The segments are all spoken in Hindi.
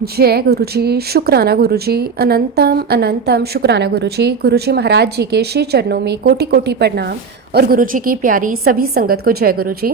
जय गुरुजी, शुक्राना गुरुजी, अनंतम अनंतम शुक्राना गुरुजी। गुरुजी महाराज जी के श्री चरणों में कोटि कोटि प्रणाम और गुरुजी की प्यारी सभी संगत को जय गुरुजी।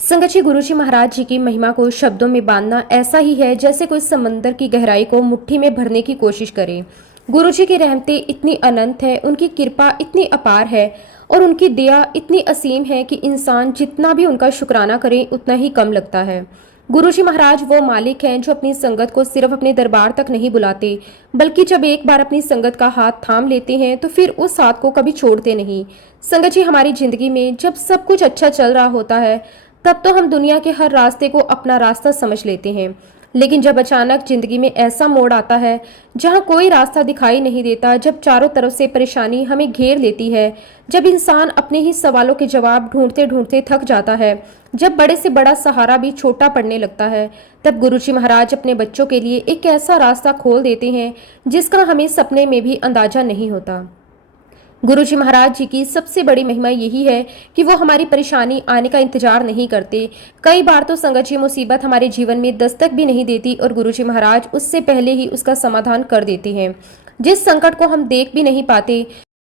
संगत जी, गुरुजी महाराज जी की महिमा को शब्दों में बांधना ऐसा ही है जैसे कोई समंदर की गहराई को मुट्ठी में भरने की कोशिश करे। गुरुजी की रहमतें इतनी अनंत है, उनकी कृपा इतनी अपार है और उनकी दया इतनी असीम है कि इंसान जितना भी उनका शुक्राना करे उतना ही कम लगता है। गुरुजी महाराज वो मालिक हैं जो अपनी संगत को सिर्फ अपने दरबार तक नहीं बुलाते, बल्कि जब एक बार अपनी संगत का हाथ थाम लेते हैं तो फिर उस हाथ को कभी छोड़ते नहीं। संगत जी, हमारी जिंदगी में जब सब कुछ अच्छा चल रहा होता है तब तो हम दुनिया के हर रास्ते को अपना रास्ता समझ लेते हैं, लेकिन जब अचानक जिंदगी में ऐसा मोड़ आता है जहां कोई रास्ता दिखाई नहीं देता, जब चारों तरफ से परेशानी हमें घेर लेती है, जब इंसान अपने ही सवालों के जवाब ढूंढते ढूंढते थक जाता है, जब बड़े से बड़ा सहारा भी छोटा पड़ने लगता है, तब गुरुजी महाराज अपने बच्चों के लिए एक ऐसा रास्ता खोल देते हैं जिसका हमें सपने में भी अंदाजा नहीं होता। गुरुजी महाराज जी की सबसे बड़ी महिमा यही है कि वो हमारी परेशानी आने का इंतजार नहीं करते। कई बार तो संगत जी मुसीबत हमारे जीवन में दस्तक भी नहीं देती और गुरुजी महाराज उससे पहले ही उसका समाधान कर देते हैं। जिस संकट को हम देख भी नहीं पाते,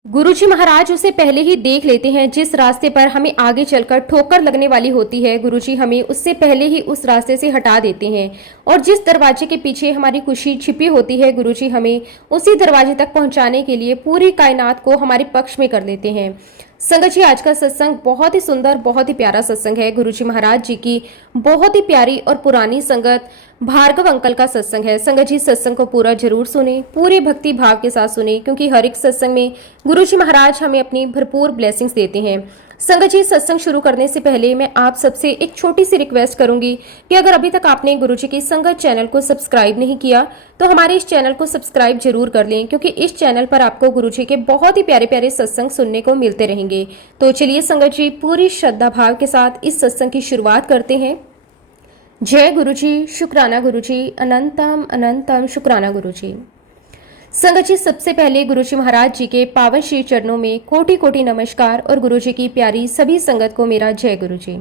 गुरुजी महाराज उसे पहले ही देख लेते हैं। जिस रास्ते पर हमें आगे चलकर ठोकर लगने वाली होती है, गुरुजी हमें उससे पहले ही उस रास्ते से हटा देते हैं। और जिस दरवाजे के पीछे हमारी खुशी छिपी होती है, गुरुजी हमें उसी दरवाजे तक पहुंचाने के लिए पूरी कायनात को हमारे पक्ष में कर देते हैं। संगत जी, आज का सत्संग बहुत ही सुंदर, बहुत ही प्यारा सत्संग है। गुरुजी महाराज जी की बहुत ही प्यारी और पुरानी संगत भार्गव अंकल का सत्संग है। संगत जी, सत्संग को पूरा जरूर सुने, पूरे भक्ति भाव के साथ सुने, क्योंकि हर एक सत्संग में गुरुजी महाराज हमें अपनी भरपूर ब्लेसिंग्स देते हैं। संगत जी, सत्संग शुरू करने से पहले मैं आप सबसे एक छोटी सी रिक्वेस्ट करूंगी कि अगर अभी तक आपने गुरुजी की संगत चैनल को सब्सक्राइब नहीं किया तो हमारे इस चैनल को सब्सक्राइब जरूर कर लें, क्योंकि इस चैनल पर आपको गुरुजी के बहुत ही प्यारे प्यारे सत्संग सुनने को मिलते रहेंगे। तो चलिए संगत जी, पूरी श्रद्धा भाव के साथ इस सत्संग की शुरुआत करते हैं। जय गुरुजी, शुक्राना गुरुजी, अनंतम अनंतम शुक्राना गुरुजी। संगत जी, सबसे पहले गुरुजी महाराज जी के पावन श्री चरणों में कोटि कोटि नमस्कार और गुरुजी की प्यारी सभी संगत को मेरा जय गुरुजी।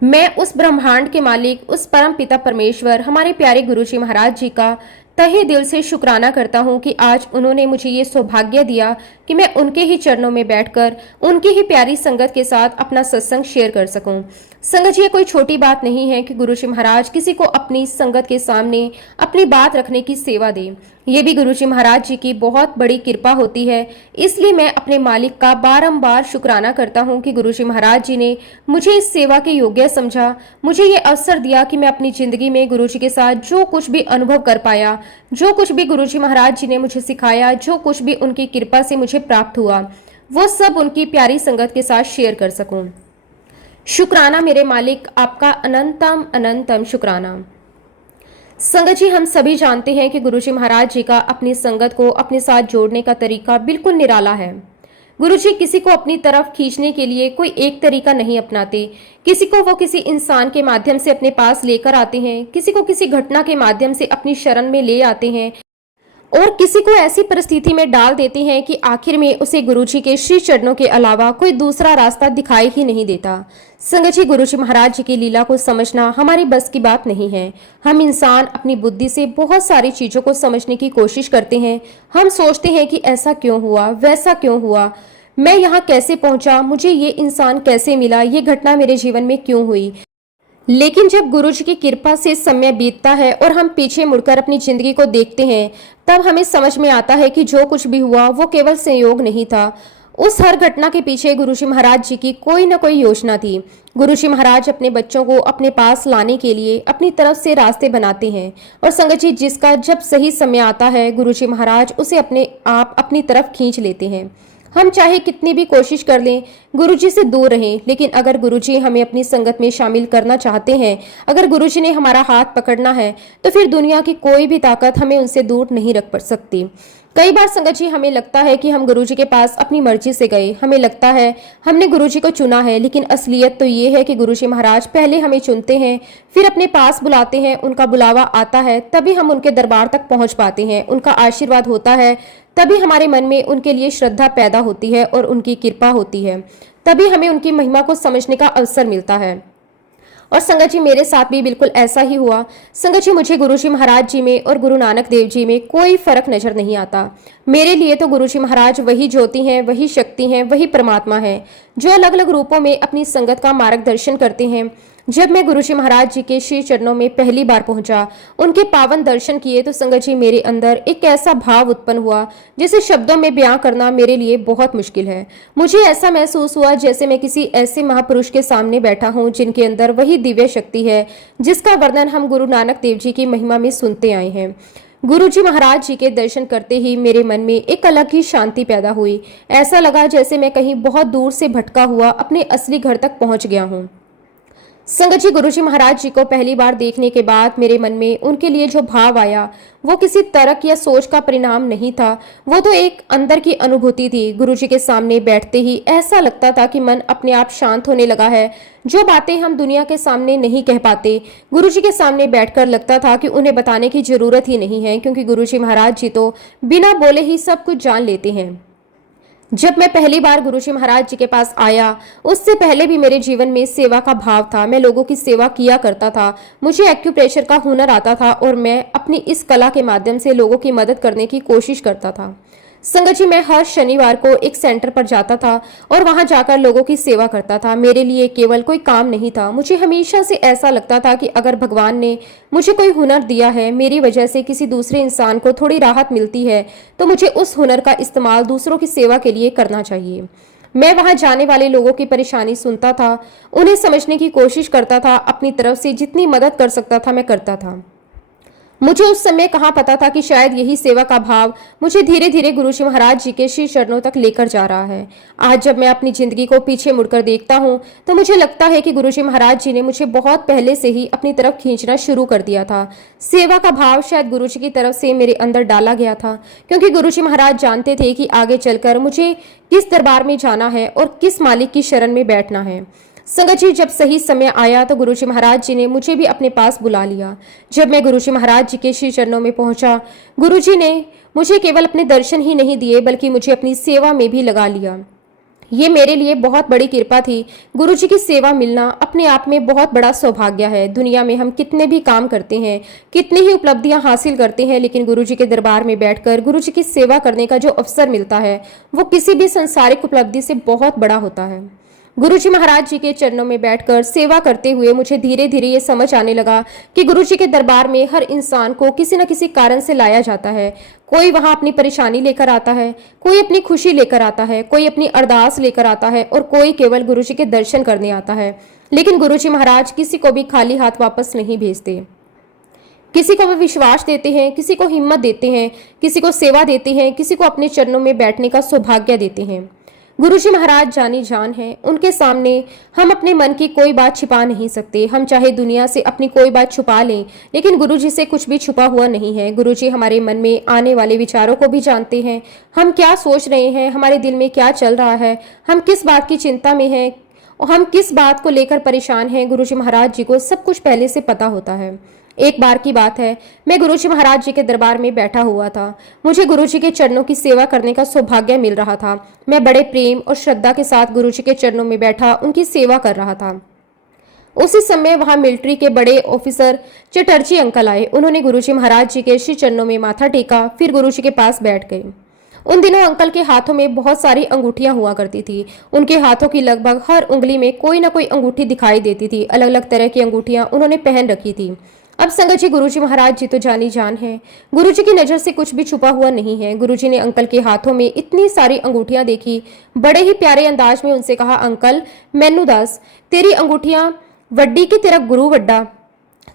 मैं उस ब्रह्मांड के मालिक, उस परम पिता परमेश्वर, हमारे प्यारे गुरुजी महाराज जी का तहे दिल से शुक्राना करता हूँ कि आज उन्होंने मुझे ये सौभाग्य दिया कि मैं उनके ही चरणों में बैठकर उनकी ही प्यारी संगत के साथ अपना सत्संग शेयर कर सकूं। संगत जी, ये कोई छोटी बात नहीं है कि गुरुजी महाराज किसी को अपनी संगत के सामने अपनी बात रखने की सेवा दे। ये भी गुरुजी महाराज जी की बहुत बड़ी कृपा होती है। इसलिए मैं अपने मालिक का बारंबार शुक्राना करता हूँ कि गुरुजी महाराज जी ने मुझे इस सेवा के योग्य समझा, मुझे ये अवसर दिया कि मैं अपनी जिंदगी में गुरुजी के साथ जो कुछ भी अनुभव कर पाया, जो कुछ भी गुरुजी महाराज जी ने मुझे सिखाया, जो कुछ भी उनकी कृपा से मुझे प्राप्त हुआ, वो सब उनकी प्यारी संगत के साथ शेयर कर सकूं। शुक्राना मेरे मालिक, आपका अनंतम अनंतम शुक्राना। संगत जी, हम सभी जानते हैं कि गुरुजी महाराज जी का अपनी संगत को अपने साथ जोड़ने का तरीका बिल्कुल निराला है। गुरुजी किसी को अपनी तरफ खींचने के लिए कोई एक तरीका नहीं अपनाते। किसी को वो किसी इंसान के माध्यम से अपने पास लेकर आते हैं, किसी को किसी घटना के माध्यम से अपनी शरण में ले आते हैं और किसी को ऐसी परिस्थिति में डाल देते हैं कि आखिर में उसे गुरुजी के श्री चरणों के अलावा कोई दूसरा रास्ता दिखाई ही नहीं देता। संगत जी, गुरुजी महाराज जी की लीला को समझना हमारी बस की बात नहीं है। हम इंसान अपनी बुद्धि से बहुत सारी चीजों को समझने की कोशिश करते हैं। हम सोचते हैं कि ऐसा क्यों हुआ, वैसा क्यों हुआ, मैं यहाँ कैसे पहुंचा, मुझे ये इंसान कैसे मिला, ये घटना मेरे जीवन में क्यों हुई। लेकिन जब गुरुजी की कृपा से समय बीतता है और हम पीछे मुड़कर अपनी जिंदगी को देखते हैं, तब हमें समझ में आता है कि जो कुछ भी हुआ वो केवल संयोग नहीं था। उस हर घटना के पीछे गुरुजी महाराज जी की कोई न कोई योजना थी। गुरुजी महाराज अपने बच्चों को अपने पास लाने के लिए अपनी तरफ से रास्ते बनाते हैं और संगत जी, जिसका जब सही समय आता है गुरुजी महाराज उसे अपने आप अपनी तरफ खींच लेते हैं। हम चाहे कितनी भी कोशिश कर लें गुरुजी से दूर रहें, लेकिन अगर गुरुजी हमें अपनी संगत में शामिल करना चाहते हैं, अगर गुरुजी ने हमारा हाथ पकड़ना है, तो फिर दुनिया की कोई भी ताकत हमें उनसे दूर नहीं रख सकती। कई बार संगत जी हमें लगता है कि हम गुरुजी के पास अपनी मर्जी से गए, हमें लगता है हमने गुरुजी को चुना है, लेकिन असलियत तो ये है कि गुरुजी महाराज पहले हमें चुनते हैं, फिर अपने पास बुलाते हैं, उनका बुलावा आता है, तभी हम उनके दरबार तक पहुंच पाते हैं, उनका आशीर्वाद होता है, तभी हमारे मन में उनके लिए श्रद्धा पैदा होती है और उनकी कृपा होती है, तभी हमें उनकी महिमा को समझने का अवसर मिलता है। और संगत जी मेरे साथ भी बिल्कुल ऐसा ही हुआ। संगत जी मुझे गुरु जी महाराज जी में और गुरु नानक देव जी में कोई फर्क नजर नहीं आता। मेरे लिए तो गुरु जी महाराज वही ज्योति हैं, वही शक्ति हैं, वही परमात्मा है जो अलग अलग रूपों में अपनी संगत का मार्गदर्शन करते हैं। जब मैं गुरु जी महाराज जी के श्री चरणों में पहली बार पहुंचा, उनके पावन दर्शन किए, तो संगत जी मेरे अंदर एक ऐसा भाव उत्पन्न हुआ जिसे शब्दों में बयां करना मेरे लिए बहुत मुश्किल है। मुझे ऐसा महसूस हुआ जैसे मैं किसी ऐसे महापुरुष के सामने बैठा हूं जिनके अंदर वही दिव्य शक्ति है जिसका वर्णन हम गुरु नानक देव जी की महिमा में सुनते आए हैं। गुरु जी महाराज जी के दर्शन करते ही मेरे मन में एक अलग ही शांति पैदा हुई। ऐसा लगा जैसे मैं कहीं बहुत दूर से भटका हुआ अपने असली घर तक पहुंच गया हूं। संगत जी गुरु जी महाराज जी को पहली बार देखने के बाद मेरे मन में उनके लिए जो भाव आया वो किसी तर्क या सोच का परिणाम नहीं था, वो तो एक अंदर की अनुभूति थी। गुरु जी के सामने बैठते ही ऐसा लगता था कि मन अपने आप शांत होने लगा है। जो बातें हम दुनिया के सामने नहीं कह पाते, गुरु जी के सामने बैठकर लगता था कि उन्हें बताने की जरूरत ही नहीं है, क्योंकि गुरु जी महाराज जी तो बिना बोले ही सब कुछ जान लेते हैं। जब मैं पहली बार गुरु जी महाराज जी के पास आया, उससे पहले भी मेरे जीवन में सेवा का भाव था। मैं लोगों की सेवा किया करता था, मुझे एक्यूप्रेशर का हुनर आता था और मैं अपनी इस कला के माध्यम से लोगों की मदद करने की कोशिश करता था। संगत जी मैं हर शनिवार को एक सेंटर पर जाता था और वहां जाकर लोगों की सेवा करता था। मेरे लिए केवल कोई काम नहीं था, मुझे हमेशा से ऐसा लगता था कि अगर भगवान ने मुझे कोई हुनर दिया है, मेरी वजह से किसी दूसरे इंसान को थोड़ी राहत मिलती है, तो मुझे उस हुनर का इस्तेमाल दूसरों की सेवा के लिए करना चाहिए। मैं वहां जाने वाले लोगों की परेशानी सुनता था, उन्हें समझने की कोशिश करता था, अपनी तरफ से जितनी मदद कर सकता था मैं करता था। मुझे उस समय कहाँ पता था कि शायद यही सेवा का भाव मुझे धीरे धीरे गुरु जी महाराज जी के श्री चरणों तक लेकर जा रहा है। आज जब मैं अपनी जिंदगी को पीछे मुड़कर देखता हूँ तो मुझे लगता है कि गुरु जी महाराज जी ने मुझे बहुत पहले से ही अपनी तरफ खींचना शुरू कर दिया था। सेवा का भाव शायद गुरु जी की तरफ से मेरे अंदर डाला गया था, क्योंकि गुरु जी महाराज जानते थे कि आगे चलकर मुझे किस दरबार में जाना है और किस मालिक की शरण में बैठना है। संगत जी जब सही समय आया तो गुरु जी महाराज जी ने मुझे भी अपने पास बुला लिया। जब मैं गुरु जी महाराज जी के श्री चरणों में पहुंचा, गुरु जी ने मुझे केवल अपने दर्शन ही नहीं दिए बल्कि मुझे अपनी सेवा में भी लगा लिया। ये मेरे लिए बहुत बड़ी कृपा थी। गुरु जी की सेवा मिलना अपने आप में बहुत बड़ा सौभाग्य है। दुनिया में हम कितने भी काम करते हैं, कितनी ही उपलब्धियां हासिल करते हैं, लेकिन गुरु जी के दरबार में बैठकर गुरु जी की सेवा करने का जो अवसर मिलता है वो किसी भी संसारिक उपलब्धि से बहुत बड़ा होता है। गुरु जी महाराज जी के चरणों में बैठकर सेवा करते हुए मुझे धीरे धीरे ये समझ आने लगा कि गुरु जी के दरबार में हर इंसान को किसी न किसी कारण से लाया जाता है। कोई वहां अपनी परेशानी लेकर आता है, कोई अपनी खुशी लेकर आता है, कोई अपनी अरदास लेकर आता है और कोई केवल गुरु जी के दर्शन करने आता है। लेकिन गुरु जी महाराज किसी को भी खाली हाथ वापस नहीं भेजते। किसी को वो विश्वास देते हैं, किसी को हिम्मत देते हैं, किसी को सेवा देते हैं, किसी को अपने चरणों में बैठने का सौभाग्य देते हैं। गुरु जी महाराज जानी जान है, उनके सामने हम अपने मन की कोई बात छिपा नहीं सकते। हम चाहे दुनिया से अपनी कोई बात छुपा लें, लेकिन गुरु जी से कुछ भी छुपा हुआ नहीं है। गुरु जी हमारे मन में आने वाले विचारों को भी जानते हैं। हम क्या सोच रहे हैं, हमारे दिल में क्या चल रहा है, हम किस बात की चिंता में हैं और हम किस बात को लेकर परेशान हैं, गुरु जी महाराज जी को सब कुछ पहले से पता होता है। एक बार की बात है, मैं गुरु जी महाराज जी के दरबार में बैठा हुआ था। मुझे गुरु जी के चरणों की सेवा करने का सौभाग्य मिल रहा था। मैं बड़े प्रेम और श्रद्धा के साथ गुरु जी के चरणों में बैठा उनकी सेवा कर रहा था। उसी समय वहां मिलिट्री के बड़े ऑफिसर चटर्जी अंकल आए। उन्होंने गुरु जी महाराज जी के श्री चरणों में माथा टेका, फिर गुरु जी के पास बैठ गए। उन दिनों अंकल के हाथों में बहुत सारी अंगूठियां हुआ करती थी। उनके हाथों की लगभग हर उंगली में कोई ना कोई अंगूठी दिखाई देती थी। अलग अलग तरह की अंगूठियां उन्होंने पहन रखी थी। अब संगत जी गुरु जी महाराज जी तो जानी जान है, गुरु जी की नजर से कुछ भी छुपा हुआ नहीं है। गुरु जी ने अंकल के हाथों में इतनी सारी अंगूठियां देखी, बड़े ही प्यारे अंदाज में उनसे कहा, अंकल मैनू दस तेरी अंगूठियां वड्डी की तेरा गुरु वड्डा।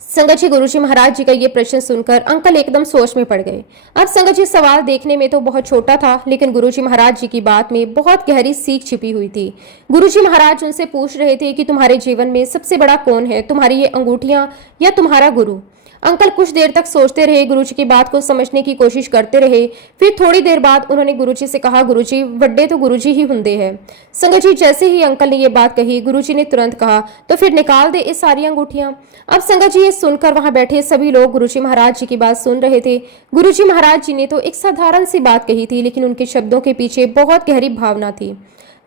संगत जी गुरु जी महाराज जी का ये प्रश्न सुनकर अंकल एकदम सोच में पड़ गए। अब संगत जी सवाल देखने में तो बहुत छोटा था, लेकिन गुरु जी महाराज जी की बात में बहुत गहरी सीख छिपी हुई थी। गुरु जी महाराज उनसे पूछ रहे थे कि तुम्हारे जीवन में सबसे बड़ा कौन है, तुम्हारी ये अंगूठियां या तुम्हारा गुरु। अंकल कुछ देर तक सोचते रहे, गुरु जी की बात को समझने की कोशिश करते रहे। फिर थोड़ी देर बाद उन्होंने गुरु जी से कहा, गुरु जी वड्डे तो गुरु जी ही हुंदे हैं। संगत जी जैसे ही अंकल ने ये बात कही, गुरु जी ने तुरंत कहा, तो फिर निकाल दे ये सारी अंगूठियां। अब संगत जी ये सुनकर वहां बैठे सभी लोग गुरु जी महाराज जी की बात सुन रहे थे। गुरु जी महाराज जी ने तो एक साधारण सी बात कही थी, लेकिन उनके शब्दों के पीछे बहुत गहरी भावना थी।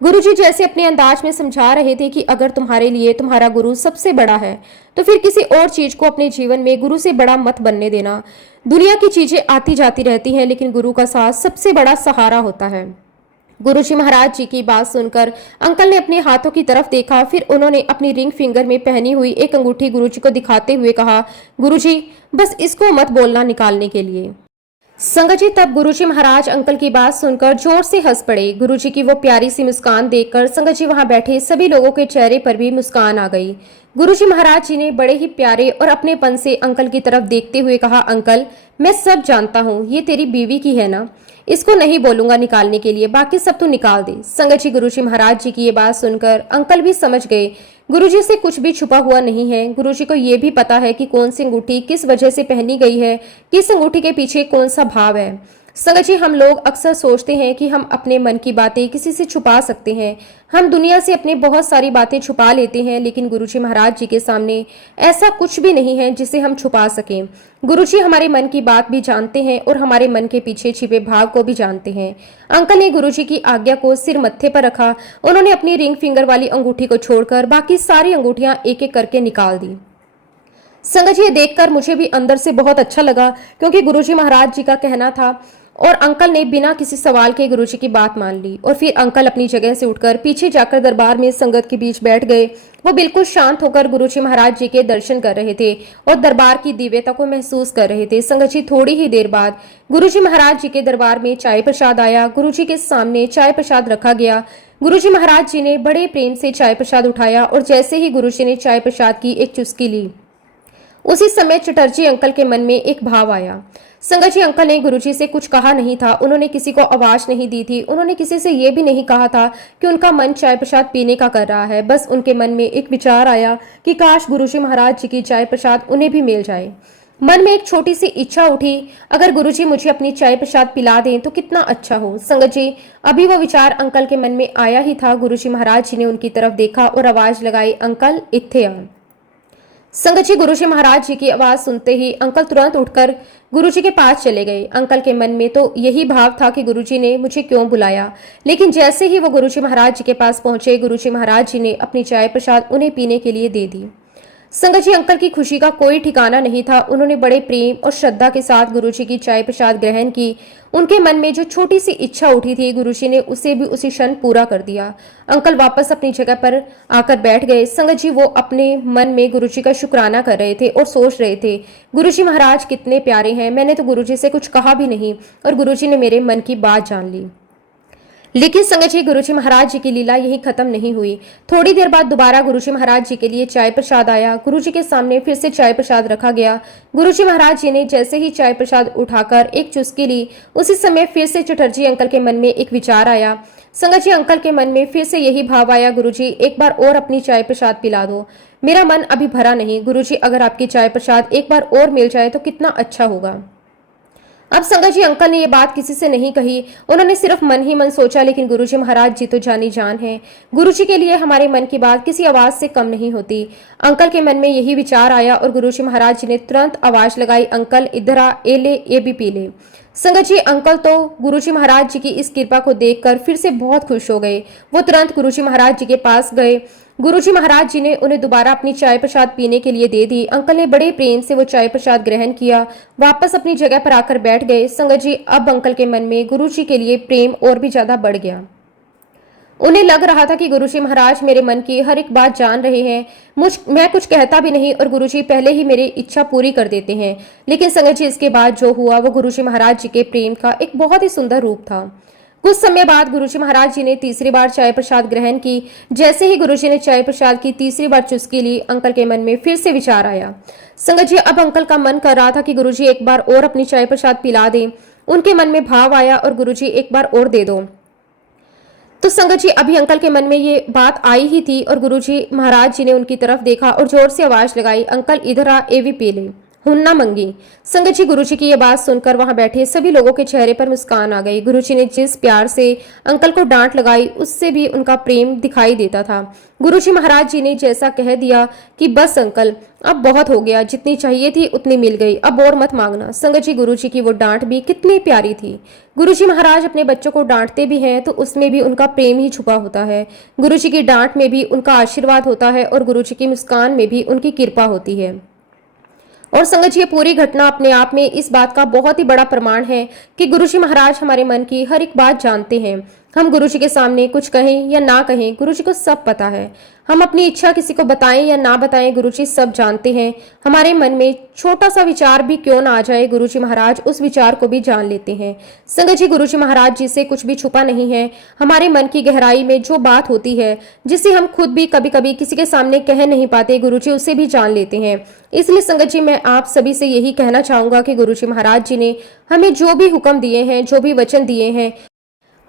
गुरुजी जैसे अपने अंदाज में समझा रहे थे कि अगर तुम्हारे लिए तुम्हारा गुरु सबसे बड़ा है तो फिर किसी और चीज को अपने जीवन में गुरु से बड़ा मत बनने देना। दुनिया की चीजें आती जाती रहती हैं, लेकिन गुरु का साथ सबसे बड़ा सहारा होता है। गुरुजी महाराज जी की बात सुनकर अंकल ने अपने हाथों की तरफ देखा। फिर उन्होंने अपनी रिंग फिंगर में पहनी हुई एक अंगूठी गुरुजी को दिखाते हुए कहा, गुरुजी बस इसको मत बोलना निकालने के लिए। संगत जी तब गुरुजी महाराज अंकल की बात सुनकर जोर से हंस पड़े। गुरुजी की वो प्यारी सी मुस्कान देखकर संगत जी वहां बैठे सभी लोगों के चेहरे पर भी मुस्कान आ गई। गुरुजी महाराज जी ने बड़े ही प्यारे और अपनेपन से अंकल की तरफ देखते हुए कहा, अंकल मैं सब जानता हूँ, ये तेरी बीवी की है ना, इसको नहीं बोलूंगा निकालने के लिए, बाकी सब तू निकाल दे। संगत जी गुरुजी महाराज जी की ये बात सुनकर अंकल भी समझ गए गुरुजी से कुछ भी छुपा हुआ नहीं है। गुरुजी को ये भी पता है कि कौन सी अंगूठी किस वजह से पहनी गई है, किस अंगूठी के पीछे कौन सा भाव है। संगत जी हम लोग अक्सर सोचते हैं कि हम अपने मन की बातें किसी से छुपा सकते हैं, हम दुनिया से अपने बहुत सारी बातें छुपा लेते हैं, लेकिन गुरुजी महाराज जी के सामने ऐसा कुछ भी नहीं है जिसे हम छुपा सकें। गुरुजी हमारे मन की बात भी जानते हैं और हमारे मन के पीछे छिपे भाव को भी जानते हैं। अंकल ने गुरुजी की आज्ञा को सिर मत्थे पर रखा। उन्होंने अपनी रिंग फिंगर वाली अंगूठी को छोड़कर बाकी सारी अंगूठियां एक एक करके निकाल दी। संगत जी ये देखकर मुझे भी अंदर से बहुत अच्छा लगा, क्योंकि गुरुजी महाराज जी का कहना था और अंकल ने बिना किसी सवाल के गुरुजी की बात मान ली। और फिर अंकल अपनी जगह से उठकर पीछे जाकर दरबार में संगत के बीच बैठ गए। वो बिल्कुल शांत होकर गुरुजी महाराज जी के दर्शन कर रहे थे और दरबार की दिव्यता को महसूस कर रहे थे। संगत जी थोड़ी ही देर बाद गुरुजी महाराज जी के दरबार में चाय प्रसाद आया। गुरुजी के सामने चाय प्रसाद रखा गया। गुरुजी महाराज जी ने बड़े प्रेम से चाय प्रसाद उठाया और जैसे ही गुरुजी ने चाय प्रसाद की एक चुस्की ली, उसी समय चटर्जी अंकल के मन में एक भाव आया। संगत जी अंकल ने गुरुजी से कुछ कहा नहीं था, उन्होंने किसी को आवाज नहीं दी थी, उन्होंने किसी से ये भी नहीं कहा था कि उनका मन चाय प्रसाद पीने का कर रहा है। बस उनके मन में एक विचार आया कि काश गुरुजी महाराज जी की चाय प्रसाद उन्हें भी मिल जाए। मन में एक छोटी सी इच्छा उठी, अगर गुरुजी मुझे अपनी चाय प्रसाद पिला दें तो कितना अच्छा हो। संगत जी अभी वो विचार अंकल के मन में आया ही था, गुरुजी महाराज जी ने उनकी तरफ देखा और आवाज लगाई, अंकल इत्थे आ। संगत जी गुरुजी महाराज जी की आवाज सुनते ही अंकल तुरंत उठकर गुरुजी के पास चले गए। अंकल के मन में तो यही भाव था कि गुरुजी ने मुझे क्यों बुलाया, लेकिन जैसे ही वो गुरुजी महाराज जी के पास पहुंचे, गुरुजी महाराज जी ने अपनी चाय प्रसाद उन्हें पीने के लिए दे दी। संगत जी अंकल की खुशी का कोई ठिकाना नहीं था। उन्होंने बड़े प्रेम और श्रद्धा के साथ गुरुजी की चाय प्रसाद ग्रहण की। उनके मन में जो छोटी सी इच्छा उठी थी, गुरुजी ने उसे भी उसी क्षण पूरा कर दिया। अंकल वापस अपनी जगह पर आकर बैठ गए। संगत जी वो अपने मन में गुरुजी का शुक्राना कर रहे थे और सोच रहे थे, गुरुजी महाराज कितने प्यारे हैं, मैंने तो गुरुजी से कुछ कहा भी नहीं और गुरुजी ने मेरे मन की बात जान ली। लेकिन संगत जी गुरुजी महाराज जी की लीला यही खत्म नहीं हुई। थोड़ी देर बाद दोबारा गुरुजी महाराज जी के लिए चाय प्रसाद आया। गुरुजी के सामने फिर से चाय प्रसाद रखा गया। गुरुजी महाराज जी ने जैसे ही चाय प्रसाद उठाकर एक चुस्की ली, उसी समय फिर से चटर्जी अंकल के मन में एक विचार आया। संगत जी अंकल के मन में फिर से यही भाव आया, गुरुजी एक बार और अपनी चाय प्रसाद पिला दो, मेरा मन अभी भरा नहीं। गुरुजी अगर आपकी चाय प्रसाद एक बार और मिल जाए तो कितना अच्छा होगा। अब संगत जी अंकल ने ये बात किसी से नहीं कही, उन्होंने सिर्फ मन ही मन सोचा, लेकिन गुरुजी महाराज जी तो जानी जान हैं। गुरुजी के लिए हमारे मन की बात किसी आवाज से कम नहीं होती। अंकल के मन में यही विचार आया और गुरुजी महाराज जी ने तुरंत आवाज लगाई, अंकल इधर आ, ए ले, ये भी पी ले। संगत जी अंकल तो गुरुजी महाराज जी की इस कृपा को देखकर फिर से बहुत खुश हो गए। वो तुरंत गुरुजी महाराज जी के पास गए। गुरुजी महाराज जी ने उन्हें दोबारा अपनी चाय प्रसाद पीने के लिए दे दी। अंकल ने बड़े प्रेम से वो चाय प्रसाद ग्रहण किया, वापस अपनी जगह पर आकर बैठ गए। संगत जी अब अंकल के मन में गुरुजी के लिए प्रेम और भी ज्यादा बढ़ गया। उन्हें लग रहा था कि गुरुजी महाराज मेरे मन की हर एक बात जान रहे हैं, मैं कुछ कहता भी नहीं और गुरुजी पहले ही मेरी इच्छा पूरी कर देते हैं। लेकिन संगत जी इसके बाद जो हुआ वो गुरुजी महाराज जी के प्रेम का एक बहुत ही सुंदर रूप था। कुछ समय बाद गुरुजी महाराज जी ने तीसरी बार चाय प्रसाद ग्रहण की। जैसे ही गुरुजी ने चाय प्रसाद की तीसरी बार चुस्की ली, अंकल के मन में फिर से विचार आया। संगत जी अब अंकल का मन कर रहा था कि गुरुजी एक बार और अपनी चाय प्रसाद पिला दें। उनके मन में भाव आया और गुरुजी एक बार और दे दो। तो संगत जी अभी अंकल के मन में ये बात आई ही थी और गुरुजी महाराज जी ने उनकी तरफ देखा और जोर से आवाज लगाई, अंकल इधर आ, ए भी पी ले। हुन्ना मंगी। संगत जी, गुरुजी की यह बात सुनकर वहां बैठे सभी लोगों के चेहरे पर मुस्कान आ गई। गुरुजी ने जिस प्यार से अंकल को डांट लगाई उससे भी उनका प्रेम दिखाई देता था। गुरुजी महाराज जी ने जैसा कह दिया कि बस अंकल, अब बहुत हो गया, जितनी चाहिए थी उतनी मिल गई, अब और मत मांगना। संगत जी, गुरुजी की वो डांट भी कितनी प्यारी थी। गुरुजी महाराज अपने बच्चों को डांटते भी हैं तो उसमें भी उनका प्रेम ही छुपा होता है। गुरुजी की डांट में भी उनका आशीर्वाद होता है और गुरुजी की मुस्कान में भी उनकी कृपा होती है। और संगत जी, ये पूरी घटना अपने आप में इस बात का बहुत ही बड़ा प्रमाण है कि गुरुजी महाराज हमारे मन की हर एक बात जानते हैं। हम गुरुजी के सामने कुछ कहें या ना कहें, गुरुजी को सब पता है। हम अपनी इच्छा किसी को बताएं या ना बताएं, गुरुजी सब जानते हैं। हमारे मन में छोटा सा विचार भी क्यों ना आ जाए, गुरुजी महाराज उस विचार को भी जान लेते हैं। संगत जी, गुरुजी महाराज जी से कुछ भी छुपा नहीं है। हमारे मन की गहराई में जो बात होती है, जिसे हम खुद भी कभी कभी किसी के सामने कह नहीं पाते, गुरुजी उसे भी जान लेते हैं। इसलिए संगत जी, मैं आप सभी से यही कहना चाहूंगा कि गुरुजी महाराज जी ने हमें जो भी हुक्म दिए हैं, जो भी वचन दिए हैं,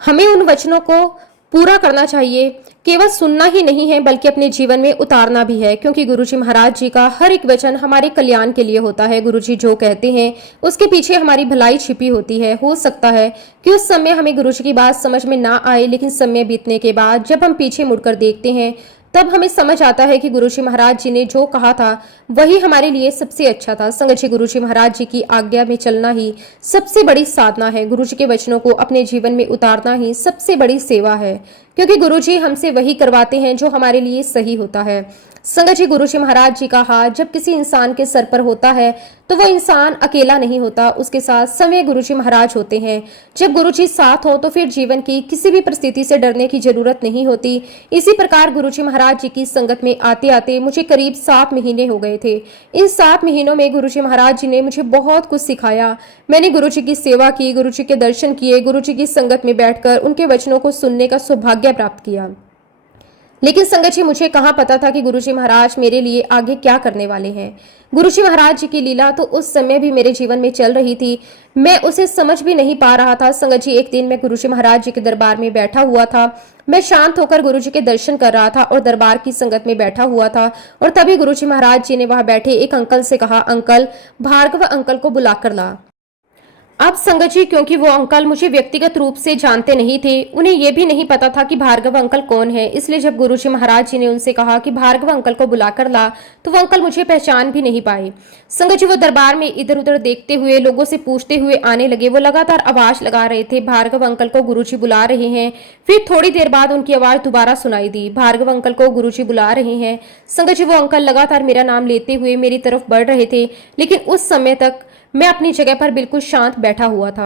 हमें उन वचनों को पूरा करना चाहिए। केवल सुनना ही नहीं है बल्कि अपने जीवन में उतारना भी है, क्योंकि गुरुजी महाराज जी का हर एक वचन हमारे कल्याण के लिए होता है। गुरुजी जो कहते हैं उसके पीछे हमारी भलाई छिपी होती है। हो सकता है कि उस समय हमें गुरुजी की बात समझ में ना आए, लेकिन समय बीतने के बाद जब हम पीछे मुड़कर देखते हैं तब हमें समझ आता है कि गुरुजी महाराज जी ने जो कहा था वही हमारे लिए सबसे अच्छा था। संगत जी, गुरुजी महाराज जी की आज्ञा में चलना ही सबसे बड़ी साधना है। गुरुजी के वचनों को अपने जीवन में उतारना ही सबसे बड़ी सेवा है, क्योंकि गुरुजी हमसे वही करवाते हैं जो हमारे लिए सही होता है। संगत जी, गुरुजी महाराज जी का हाथ जब किसी इंसान के सर पर होता है तो वो इंसान अकेला नहीं होता, उसके साथ समय गुरुजी महाराज होते हैं। जब गुरुजी साथ हो तो फिर जीवन की किसी भी परिस्थिति से डरने की जरूरत नहीं होती। इसी प्रकार गुरुजी महाराज जी की संगत में आते आते मुझे करीब 7 महीने हो गए थे। इन 7 महीनों में गुरुजी महाराज जी ने मुझे बहुत कुछ सिखाया। मैंने गुरुजी की सेवा की, गुरुजी के दर्शन किए, गुरुजी की संगत में बैठकर उनके वचनों को सुनने का सौभाग्य प्राप्त किया। लेकिन संगत जी, मुझे कहाँ पता था कि गुरुजी महाराज मेरे लिए आगे क्या करने वाले हैं। गुरुजी महाराज जी की लीला तो उस समय भी मेरे जीवन में चल रही थी, मैं उसे समझ भी नहीं पा रहा था। संगत जी, एक दिन मैं गुरुजी महाराज जी के दरबार में बैठा हुआ था। मैं शांत होकर गुरुजी के दर्शन कर रहा था और दरबार की संगत में बैठा हुआ था, और तभी गुरुजी महाराज जी ने वहां बैठे एक अंकल से कहा, अंकल, भार्गव अंकल को बुलाकर ला। अब संगत जी, क्योंकि वो अंकल मुझे व्यक्तिगत रूप से जानते नहीं थे, उन्हें यह भी नहीं पता था कि भार्गव अंकल कौन है, इसलिए जब गुरुजी महाराज जी ने उनसे कहा कि भार्गव अंकल को बुलाकर ला, तो वो अंकल मुझे पहचान भी नहीं पाए। संगत जी, वो दरबार में इधर उधर देखते हुए, लोगों से पूछते हुए आने लगे। वो लगातार आवाज लगा रहे थे, भार्गव अंकल को गुरुजी बुला रहे हैं। फिर थोड़ी देर बाद उनकी आवाज दोबारा सुनाई दी, भार्गव अंकल को गुरुजी बुला रहे हैं। संगत जी, वो अंकल लगातार मेरा नाम लेते हुए मेरी तरफ बढ़ रहे थे, लेकिन उस समय तक मैं अपनी जगह पर बिल्कुल शांत बैठा हुआ था।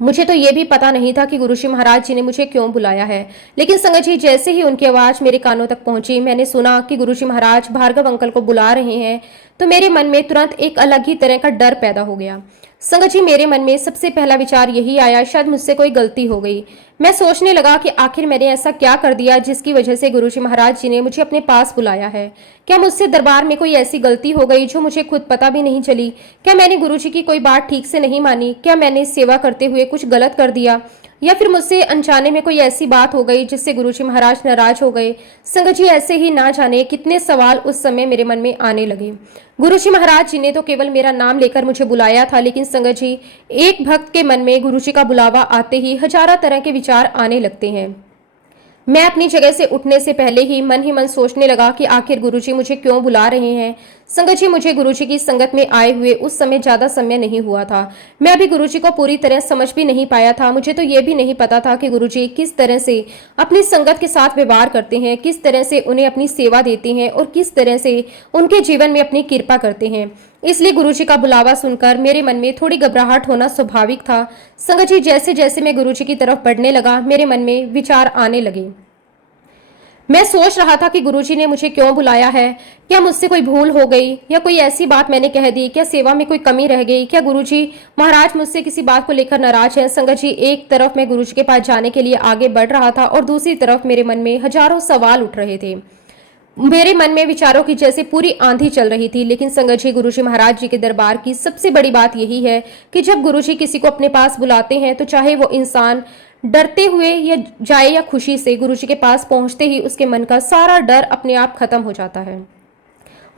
मुझे तो यह भी पता नहीं था कि गुरुजी महाराज जी ने मुझे क्यों बुलाया है। लेकिन संगत जी, जैसे ही उनकी आवाज मेरे कानों तक पहुंची, मैंने सुना कि गुरुजी महाराज भार्गव अंकल को बुला रहे हैं, तो मेरे मन में तुरंत एक अलग ही तरह का डर पैदा हो गया। संगत जी, मेरे मन में सबसे पहला विचार यही आया, शायद मुझसे कोई गलती हो गई। मैं सोचने लगा कि आखिर मैंने ऐसा क्या कर दिया जिसकी वजह से गुरुजी महाराज जी ने मुझे अपने पास बुलाया है। क्या मुझसे दरबार में कोई ऐसी गलती हो गई जो मुझे खुद पता भी नहीं चली? क्या मैंने गुरुजी की कोई बात ठीक से नहीं मानी? क्या मैंने सेवा करते हुए कुछ गलत कर दिया, या फिर मुझसे अनजाने में कोई ऐसी बात हो गई जिससे गुरुजी महाराज नाराज हो गए? संगत जी, ऐसे ही ना जाने कितने सवाल उस समय मेरे मन में आने लगे। गुरुजी महाराज जी ने तो केवल मेरा नाम लेकर मुझे बुलाया था, लेकिन संगत जी, एक भक्त के मन में गुरुजी का बुलावा आते ही हजारों तरह के विचार आने लगते हैं। मैं अपनी जगह से उठने से पहले ही मन सोचने लगा कि आखिर गुरुजी मुझे क्यों बुला रहे हैं। संगत जी, मुझे गुरुजी की संगत में आए हुए उस समय ज्यादा समय नहीं हुआ था। मैं अभी गुरुजी को पूरी तरह समझ भी नहीं पाया था। मुझे तो यह भी नहीं पता था कि गुरुजी किस तरह से अपनी संगत के साथ व्यवहार करते हैं, किस तरह से उन्हें अपनी सेवा देते हैं और किस तरह से उनके जीवन में अपनी कृपा करते हैं। इसलिए गुरुजी का बुलावा सुनकर मेरे मन में थोड़ी घबराहट होना स्वाभाविक था। संगत जी, जैसे जैसे मैं गुरुजी की तरफ बढ़ने लगा, मेरे मन में विचार आने लगे। मैं सोच रहा था कि गुरुजी ने मुझे क्यों बुलाया है। क्या मुझसे कोई भूल हो गई, या कोई ऐसी बात मैंने कह दी? क्या सेवा में कोई कमी रह गई? क्या गुरुजी महाराज मुझसे किसी बात को लेकर नाराज हैं? संगत जी, एक तरफ मैं गुरुजी के पास जाने के लिए आगे बढ़ रहा था और दूसरी तरफ मेरे मन में हजारों सवाल उठ रहे थे। मेरे मन में विचारों की जैसे पूरी आंधी चल रही थी। लेकिन संगत जी, गुरुजी महाराज जी के दरबार की सबसे बड़ी बात यही है कि जब गुरुजी किसी को अपने पास बुलाते हैं तो चाहे वो इंसान डरते हुए या जाए या खुशी से, गुरुजी के पास पहुंचते ही उसके मन का सारा डर अपने आप खत्म हो जाता है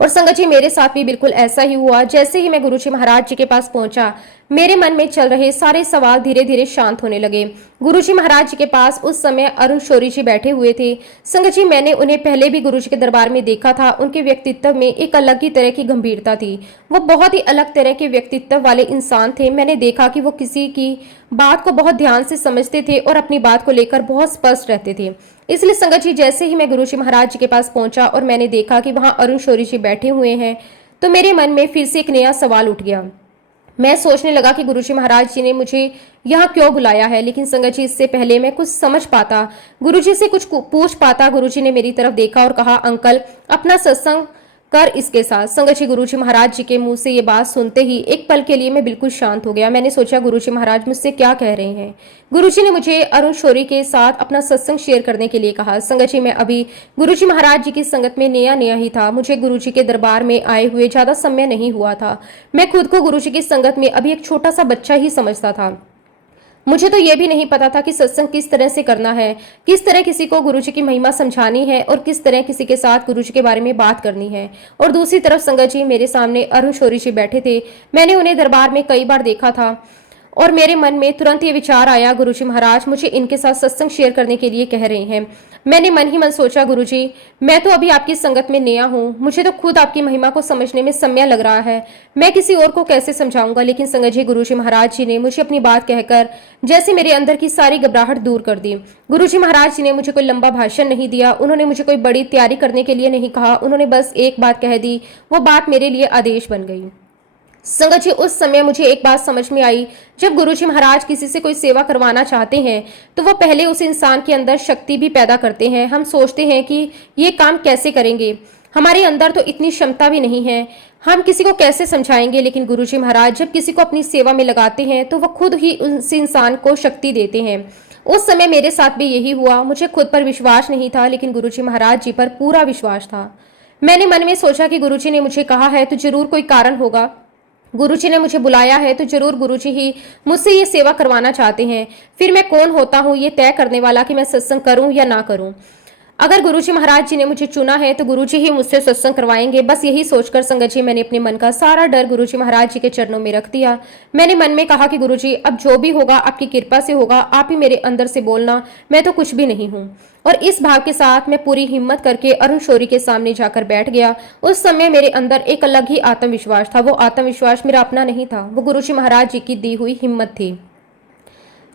और संगत जी मेरे साथ भी बिल्कुल ऐसा ही हुआ। जैसे ही मैं गुरुजी महाराज जी के पास पहुंचा, मेरे मन में चल रहे सारे सवाल धीरे धीरे शांत होने लगे। गुरुजी महाराज जी के पास उस समय अरुण शौरी जी बैठे हुए थे। संगत जी मैंने उन्हें पहले भी गुरुजी के दरबार में देखा था। उनके व्यक्तित्व में एक अलग ही तरह की गंभीरता थी। वो बहुत ही अलग तरह के व्यक्तित्व वाले इंसान थे। मैंने देखा कि वो किसी की बात को बहुत ध्यान से समझते थे और अपनी बात को लेकर बहुत स्पष्ट रहते थे। इसलिए संगत जी जैसे ही मैं गुरुजी महाराज जी के पास पहुंचा और मैंने देखा कि वहां अरुण शौरी जी बैठे हुए हैं, तो मेरे मन में फिर से एक नया सवाल उठ गया। मैं सोचने लगा कि गुरुजी महाराज जी ने मुझे यहाँ क्यों बुलाया है। लेकिन संगत जी इससे पहले मैं कुछ समझ पाता, गुरुजी से कुछ पूछ पाता, गुरुजी ने मेरी तरफ देखा और कहा, अंकल अपना सत्संग कर इसके साथ। संगत जी गुरुजी महाराज जी के मुंह से ये बात सुनते ही एक पल के लिए मैं बिल्कुल शांत हो गया। मैंने सोचा गुरुजी महाराज मुझसे क्या कह रहे हैं। गुरुजी ने मुझे अरुण शौरी के साथ अपना सत्संग शेयर करने के लिए कहा। संगत जी मैं अभी गुरुजी महाराज जी की संगत में नया नया ही था। मुझे गुरुजी के दरबार में आए हुए ज्यादा समय नहीं हुआ था। मैं खुद को गुरुजी की संगत में अभी एक छोटा सा बच्चा ही समझता था। मुझे तो यह भी नहीं पता था कि सत्संग किस तरह से करना है, किस तरह किसी को गुरुजी की महिमा समझानी है और किस तरह किसी के साथ गुरुजी के बारे में बात करनी है। और दूसरी तरफ संगत जी मेरे सामने अरुण शौरी जी बैठे थे। मैंने उन्हें दरबार में कई बार देखा था और मेरे मन में तुरंत ये विचार आया, गुरुजी महाराज मुझे इनके साथ सत्संग शेयर करने के लिए कह रहे हैं। मैंने मन ही मन सोचा, गुरुजी मैं तो अभी आपकी संगत में नया हूँ, मुझे तो खुद आपकी महिमा को समझने में समय लग रहा है, मैं किसी और को कैसे समझाऊंगा। लेकिन संगत जी गुरुजी महाराज जी ने मुझे अपनी बात कहकर जैसे मेरे अंदर की सारी घबराहट दूर कर दी। गुरुजी महाराज जी ने मुझे कोई लंबा भाषण नहीं दिया, उन्होंने मुझे कोई बड़ी तैयारी करने के लिए नहीं कहा, उन्होंने बस एक बात कह दी। वो बात मेरे लिए आदेश बन गई। संगत जी उस समय मुझे एक बात समझ में आई, जब गुरुजी महाराज किसी से कोई सेवा करवाना चाहते हैं तो वो पहले उस इंसान के अंदर शक्ति भी पैदा करते हैं। हम सोचते हैं कि ये काम कैसे करेंगे, हमारे अंदर तो इतनी क्षमता भी नहीं है, हम किसी को कैसे समझाएंगे। लेकिन गुरुजी महाराज जब किसी को अपनी सेवा में लगाते हैं तो वह खुद ही उस इंसान को शक्ति देते हैं। उस समय मेरे साथ भी यही हुआ। मुझे खुद पर विश्वास नहीं था लेकिन गुरुजी महाराज जी पर पूरा विश्वास था। मैंने मन में सोचा कि गुरुजी ने मुझे कहा है तो जरूर कोई कारण होगा, गुरुजी ने मुझे बुलाया है तो जरूर गुरुजी ही मुझसे ये सेवा करवाना चाहते हैं। फिर मैं कौन होता हूँ ये तय करने वाला कि मैं सत्संग करूं या ना करूं। अगर गुरुजी महाराज जी ने मुझे चुना है तो गुरुजी ही मुझसे सत्संग करवाएंगे। बस यही सोचकर संगत जी मैंने अपने मन का सारा डर गुरुजी महाराज जी के चरणों में रख दिया। मैंने मन में कहा कि गुरुजी अब जो भी होगा आपकी कृपा से होगा, आप ही मेरे अंदर से बोलना, मैं तो कुछ भी नहीं हूँ। और इस भाव के साथ मैं पूरी हिम्मत करके अरुण शौरी के सामने जाकर बैठ गया। उस समय मेरे अंदर एक अलग ही आत्मविश्वास था। वो आत्मविश्वास मेरा अपना नहीं था, वो गुरुजी महाराज जी की दी हुई हिम्मत थी।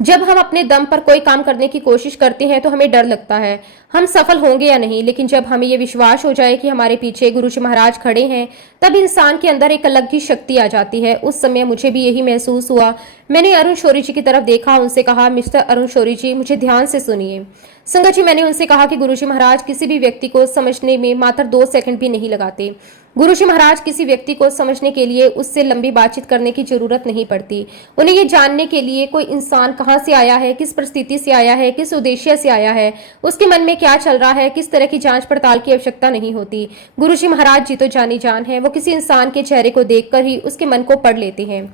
जब हम अपने दम पर कोई काम करने की कोशिश करते हैं तो हमें डर लगता है हम सफल होंगे या नहीं। लेकिन जब हमें यह विश्वास हो जाए कि हमारे पीछे गुरुजी महाराज खड़े हैं, तब इंसान के अंदर एक अलग ही शक्ति आ जाती है। उस समय मुझे भी यही महसूस हुआ। मैंने अरुण शौरी जी की तरफ देखा, उनसे कहा, मिस्टर अरुण शौरी जी मुझे ध्यान से सुनिए। संगत जी मैंने उनसे कहा कि गुरुजी महाराज किसी भी व्यक्ति को समझने में मात्र 2 सेकंड भी नहीं लगाते। गुरुजी महाराज किसी व्यक्ति को समझने के लिए उससे लंबी बातचीत करने की जरूरत नहीं पड़ती। उन्हें ये जानने के लिए कोई इंसान कहाँ से आया है, किस परिस्थिति से आया है, किस उद्देश्य से आया है, उसके मन में क्या चल रहा है, किस तरह की जांच पड़ताल की आवश्यकता नहीं होती। गुरुजी महाराज जी तो जानी जान है, वो किसी इंसान के चेहरे को देखकर ही उसके मन को पढ़ लेते हैं,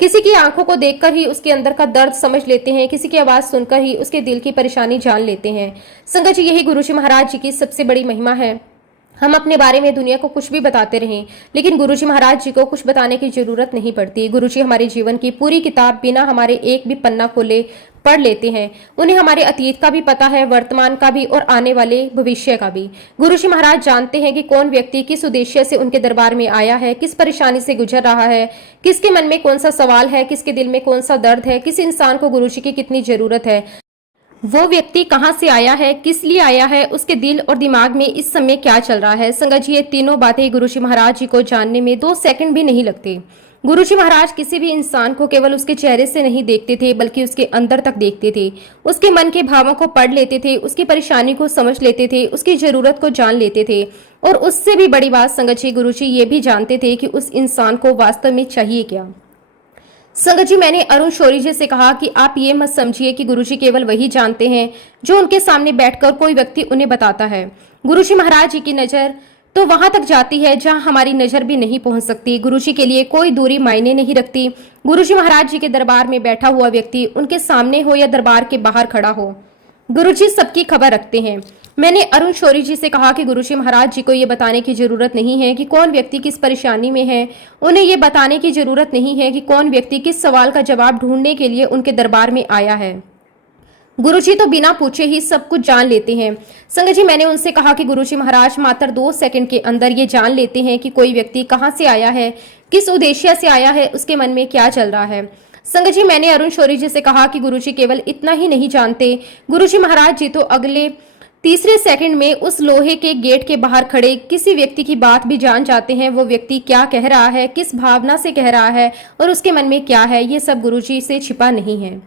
किसी की आंखों को देखकर ही उसके अंदर का दर्द समझ लेते हैं, किसी की आवाज सुनकर ही उसके दिल की परेशानी जान लेते हैं। संगत जी यही गुरुजी महाराज जी की सबसे बड़ी महिमा है। हम अपने बारे में दुनिया को कुछ भी बताते रहें लेकिन गुरुजी महाराज जी को कुछ बताने की जरूरत नहीं पड़ती। गुरुजी हमारे जीवन की पूरी किताब बिना हमारे एक भी पन्ना खोले पढ़ लेते हैं। उन्हें हमारे अतीत का भी पता है, वर्तमान का भी और आने वाले भविष्य का भी। गुरुजी महाराज जानते हैं कि कौन व्यक्ति किस उद्देश्य से उनके दरबार में आया है, किस परेशानी से गुजर रहा है, किसके मन में कौन सा सवाल है, किसके दिल में कौन सा दर्द है, किस इंसान को गुरुजी की कितनी जरूरत है, वो व्यक्ति कहाँ से आया है, किस लिए आया है, उसके दिल और दिमाग में इस समय क्या चल रहा है। संगत जी ये तीनों बातें गुरुजी महाराज जी को जानने में 2 सेकंड भी नहीं लगते। गुरुजी महाराज किसी भी इंसान को केवल उसके चेहरे से नहीं देखते थे बल्कि उसके अंदर तक देखते थे, उसके मन के भावों को पढ़ लेते थे, उसकी परेशानी को समझ लेते थे, उसकी जरूरत को जान लेते थे। और उससे भी बड़ी बात संगत जी गुरुजी ये भी जानते थे कि उस इंसान को वास्तव में चाहिए क्या। संगत जी मैंने अरुण शौरी जी से कहा कि आप ये मत समझिए कि गुरुजी केवल वही जानते हैं जो उनके सामने बैठकर कोई व्यक्ति उन्हें बताता है। गुरुजी महाराज जी की नजर तो वहां तक जाती है जहां हमारी नजर भी नहीं पहुंच सकती। गुरुजी के लिए कोई दूरी मायने नहीं रखती। गुरुजी महाराज जी के दरबार में बैठा हुआ व्यक्ति उनके सामने हो या दरबार के बाहर खड़ा हो, गुरुजी सबकी खबर रखते हैं। मैंने अरुण शौरी जी से कहा कि गुरुजी महाराज जी को ये बताने की जरूरत नहीं है कि कौन व्यक्ति किस परेशानी में है। उन्हें ये बताने की जरूरत नहीं है कि कौन व्यक्ति किस सवाल का जवाब ढूंढने के लिए उनके दरबार में आया है। गुरुजी तो बिना पूछे ही सब कुछ जान लेते हैं। संगत जी, मैंने उनसे कहा कि गुरुजी महाराज मात्र 2 सेकंड के अंदर ये जान लेते हैं कि कोई व्यक्ति कहां से आया है, किस उद्देश्य से आया है, उसके मन में क्या चल रहा है। संगत जी, मैंने अरुण शौरी जी से कहा कि गुरुजी केवल इतना ही नहीं जानते, गुरुजी महाराज जी तो अगले तीसरे सेकंड में उस लोहे के गेट के बाहर खड़े किसी व्यक्ति की बात भी जान जाते हैं। वो व्यक्ति क्या कह रहा है, किस भावना से कह रहा है और उसके मन में क्या है, ये सब गुरुजी से छिपा नहीं है।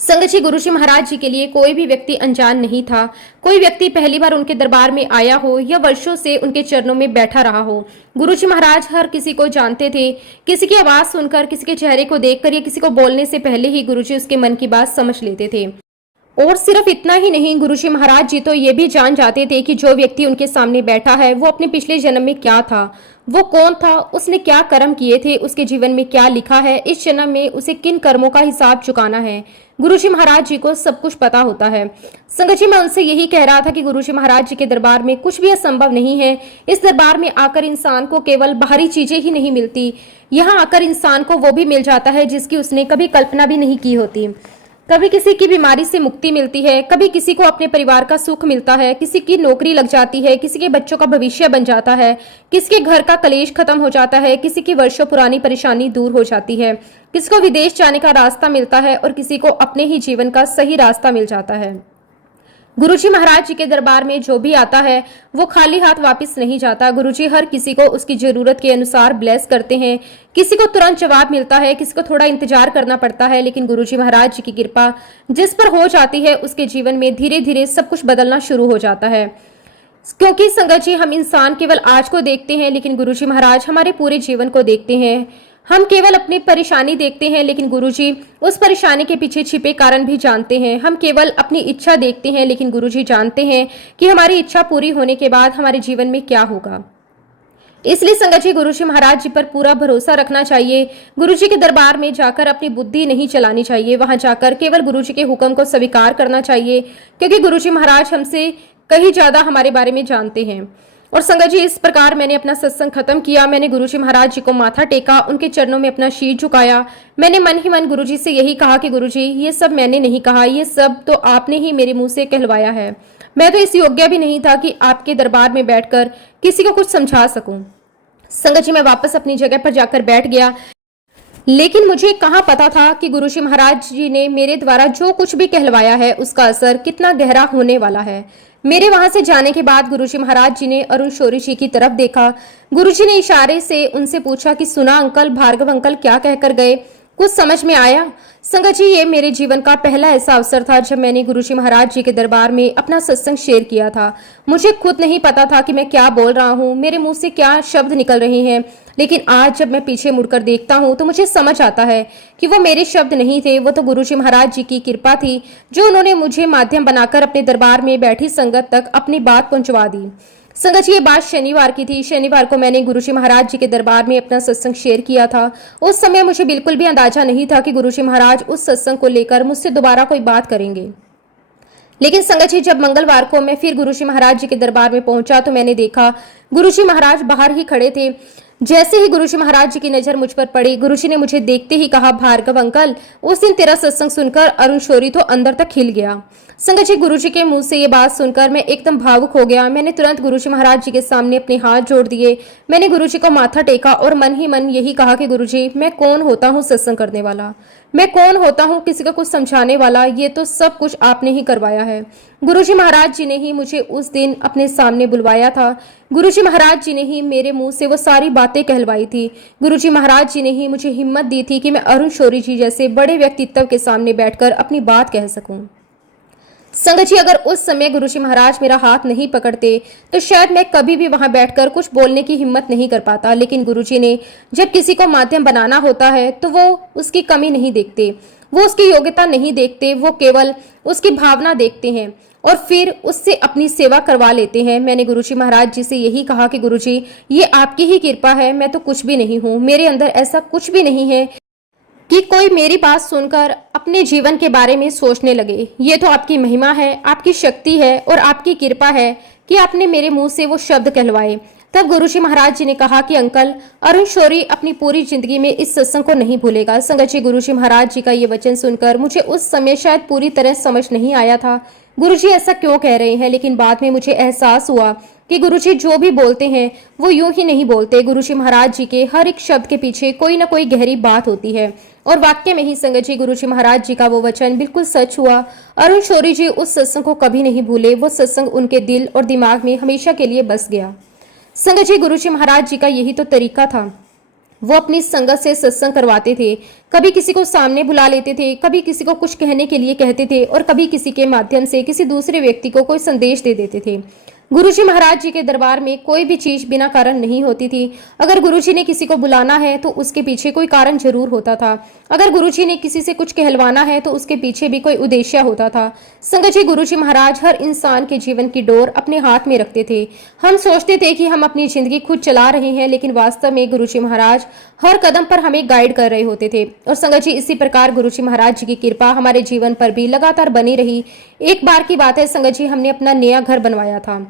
संगत जी, गुरुजी महाराज जी के लिए कोई भी व्यक्ति अनजान नहीं था। कोई व्यक्ति पहली बार उनके दरबार में आया हो या वर्षों से उनके चरणों में बैठा रहा हो, गुरुजी महाराज हर किसी को जानते थे। किसी की आवाज सुनकर, किसी के चेहरे को देखकर या किसी को बोलने से पहले ही गुरुजी उसके मन की बात समझ लेते थे। और सिर्फ इतना ही नहीं, गुरुजी महाराज जी तो ये भी जान जाते थे कि जो व्यक्ति उनके सामने बैठा है वो अपने पिछले जन्म में क्या था, वो कौन था, उसने क्या कर्म किए थे, उसके जीवन में क्या लिखा है, इस जन्म में उसे किन कर्मों का हिसाब चुकाना है। गुरुजी महाराज जी को सब कुछ पता होता है। संगत जी, मैं उनसे यही कह रहा था कि गुरुजी महाराज जी के दरबार में कुछ भी असंभव नहीं है। इस दरबार में आकर इंसान को केवल बाहरी चीजें ही नहीं मिलती, यहाँ आकर इंसान को वो भी मिल जाता है जिसकी उसने कभी कल्पना भी नहीं की होती। कभी किसी की बीमारी से मुक्ति मिलती है, कभी किसी को अपने परिवार का सुख मिलता है, किसी की नौकरी लग जाती है, किसी के बच्चों का भविष्य बन जाता है, किसी के घर का कलेश खत्म हो जाता है, किसी की वर्षों पुरानी परेशानी दूर हो जाती है, किसी को विदेश जाने का रास्ता मिलता है और किसी को अपने ही जीवन का सही रास्ता मिल जाता है। गुरुजी महाराज जी के दरबार में जो भी आता है वो खाली हाथ वापस नहीं जाता। गुरुजी हर किसी को उसकी जरूरत के अनुसार ब्लेस करते हैं। किसी को तुरंत जवाब मिलता है, किसी को थोड़ा इंतजार करना पड़ता है, लेकिन गुरुजी महाराज जी की कृपा जिस पर हो जाती है उसके जीवन में धीरे धीरे सब कुछ बदलना शुरू हो जाता है। क्योंकि संगत जी, हम इंसान केवल आज को देखते हैं, लेकिन गुरुजी महाराज हमारे पूरे जीवन को देखते हैं। हम केवल अपनी परेशानी देखते हैं, लेकिन गुरुजी उस परेशानी के पीछे छिपे कारण भी जानते हैं। हम केवल अपनी इच्छा देखते हैं, लेकिन गुरुजी जानते हैं कि हमारी इच्छा पूरी होने के बाद हमारे जीवन में क्या होगा। इसलिए संगत जी, गुरुजी महाराज जी पर पूरा भरोसा रखना चाहिए। गुरुजी के दरबार में जाकर अपनी बुद्धि नहीं चलानी चाहिए। वहां जाकर केवल गुरुजी के हुक्म को स्वीकार करना चाहिए, क्योंकि गुरुजी महाराज हमसे कहीं ज्यादा हमारे बारे में जानते हैं। और संगत जी, इस प्रकार मैंने अपना सत्संग खत्म किया। मैंने गुरुजी महाराज जी को माथा टेका, उनके चरणों में अपना शीश झुकाया। मैंने मन ही मन गुरुजी से यही कहा कि गुरुजी, ये सब मैंने नहीं कहा, ये सब तो आपने ही मेरे मुंह से कहलवाया है। मैं तो इस योग्य भी नहीं था कि आपके दरबार में बैठकर किसी को कुछ समझा सकूं। संगत जी, मैं वापस अपनी जगह पर जाकर बैठ गया, लेकिन मुझे कहाँ पता था कि गुरुजी महाराज जी ने मेरे द्वारा जो कुछ भी कहलवाया है उसका असर कितना गहरा होने वाला है। मेरे वहां से जाने के बाद गुरुजी महाराज जी ने अरुण शौरी जी की तरफ देखा। गुरुजी ने इशारे से उनसे पूछा कि सुना अंकल, भार्गव अंकल क्या कहकर गए, कुछ समझ में आया? संगत जी, ये मेरे जीवन का पहला ऐसा अवसर था जब मैंने गुरुजी महाराज जी के दरबार में अपना सत्संग शेयर किया था। मुझे खुद नहीं पता था कि मैं क्या बोल रहा हूँ, मेरे मुंह से क्या शब्द निकल रहे हैं, लेकिन आज जब मैं पीछे मुड़कर देखता हूँ तो मुझे समझ आता है कि वो मेरे शब्द नहीं थे, वो तो गुरुजी महाराज जी की कृपा थी, जो उन्होंने मुझे माध्यम बनाकर अपने दरबार में बैठी संगत तक अपनी बात पहुंचवा दी। संगत जी, ये बात शनिवार की थी। शनिवार को मैंने गुरुजी महाराज जी के दरबार में अपना सत्संग शेयर किया था। उस समय मुझे बिल्कुल भी अंदाजा नहीं था कि गुरुजी महाराज उस सत्संग को लेकर मुझसे दोबारा कोई बात करेंगे। लेकिन संगत जी, जब मंगलवार को मैं फिर गुरुजी महाराज जी के दरबार में पहुंचा तो मैंने देखा गुरुजी महाराज बाहर ही खड़े थे। जैसे ही गुरुजी महाराज जी की नजर मुझ पर पड़ी, गुरुजी ने मुझे देखते ही कहा, भार्गव अंकल, उस दिन तेरा सत्संग सुनकर अरुण शौरी तो अंदर तक खिल गया। संगत जी, गुरुजी के मुंह से ये बात सुनकर मैं एकदम भावुक हो गया। मैंने तुरंत गुरुजी महाराज जी के सामने अपने हाथ जोड़ दिए। मैंने गुरुजी को माथा टेका और मन ही मन यही कहा कि गुरुजी, मैं कौन होता हूँ सत्संग करने वाला, मैं कौन होता हूँ किसी को कुछ समझाने वाला, ये तो सब कुछ आपने ही करवाया है। गुरुजी महाराज जी ने ही मुझे उस दिन अपने सामने बुलवाया था। गुरुजी महाराज जी ने ही मेरे मुंह से वो सारी बातें कहलवाई थी। गुरुजी महाराज जी ने ही मुझे हिम्मत दी थी कि मैं अरुण शौरी जी जैसे बड़े व्यक्तित्व के सामने बैठकर अपनी बात कह सकूं। संगत जी, अगर उस समय गुरुजी महाराज मेरा हाथ नहीं पकड़ते तो शायद मैं कभी भी वहां बैठकर कुछ बोलने की हिम्मत नहीं कर पाता। लेकिन गुरुजी ने जब किसी को माध्यम बनाना होता है तो वो उसकी कमी नहीं देखते, वो उसकी योग्यता नहीं देखते, वो केवल उसकी भावना देखते हैं और फिर उससे अपनी सेवा करवा लेते हैं। मैंने गुरुजी महाराज जी से यही कहा कि गुरुजी, ये आपकी ही कृपा है, मैं तो कुछ भी नहीं हूँ, मेरे अंदर ऐसा कुछ भी नहीं है कि कोई मेरी बात सुनकर अपने जीवन के बारे में सोचने लगे। ये तो आपकी महिमा है, आपकी शक्ति है और आपकी कृपा है कि आपने मेरे मुंह से वो शब्द कहलवाए। तब गुरुजी महाराज जी ने कहा कि अंकल, अरुण शौरी अपनी पूरी जिंदगी में इस सत्संग को नहीं भूलेगा। संगत जी, गुरुजी महाराज जी का ये वचन सुनकर मुझे उस समय शायद पूरी तरह समझ नहीं आया था गुरुजी ऐसा क्यों कह रहे हैं, लेकिन बाद में मुझे एहसास हुआ कि गुरुजी जो भी बोलते हैं वो यूं ही नहीं बोलते। गुरुजी महाराज जी के हर एक शब्द के पीछे कोई ना कोई गहरी बात होती है। और वाक्य में ही संगत जी, गुरुजी महाराज जी का वो वचन बिल्कुल सच हुआ। अरुण शौरी जी उस सत्संग को कभी नहीं भूले। वो सत्संग उनके दिल और दिमाग में हमेशा के लिए बस गया। संगत जी, गुरुजी महाराज जी का यही तो तरीका था। वो अपनी संगत से सत्संग करवाते थे। कभी किसी को सामने बुला लेते थे, कभी किसी को कुछ कहने के लिए कहते थे और कभी किसी के माध्यम से किसी दूसरे व्यक्ति को कोई संदेश दे देते थे। गुरुजी महाराज जी के दरबार में कोई भी चीज बिना कारण नहीं होती थी। अगर गुरुजी ने किसी को बुलाना है तो उसके पीछे कोई कारण जरूर होता था। अगर गुरुजी ने किसी से कुछ कहलवाना है तो उसके पीछे भी कोई उद्देश्य होता था। संगत जी, गुरुजी महाराज हर इंसान के जीवन की डोर अपने हाथ में रखते थे। हम सोचते थे कि हम अपनी जिंदगी खुद चला रहे हैं, लेकिन वास्तव में गुरुजी महाराज हर कदम पर हमें गाइड कर रहे होते थे। और संगत जी, इसी प्रकार गुरुजी महाराज जी की कृपा हमारे जीवन पर भी लगातार बनी रही। एक बार की बात है संगत जी, हमने अपना नया घर बनवाया था।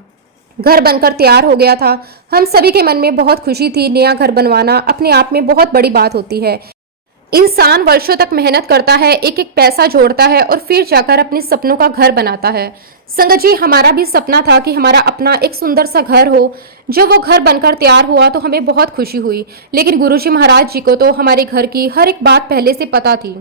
घर बनकर तैयार हो गया था। हम सभी के मन में बहुत खुशी थी। नया घर बनवाना अपने आप में बहुत बड़ी बात होती है। इंसान वर्षों तक मेहनत करता है, एक एक पैसा जोड़ता है और फिर जाकर अपने सपनों का घर बनाता है। संगत जी, हमारा भी सपना था कि हमारा अपना एक सुंदर सा घर हो। जब वो घर बनकर तैयार हुआ तो हमें बहुत खुशी हुई, लेकिन गुरुजी महाराज जी को तो हमारे घर की हर एक बात पहले से पता थी।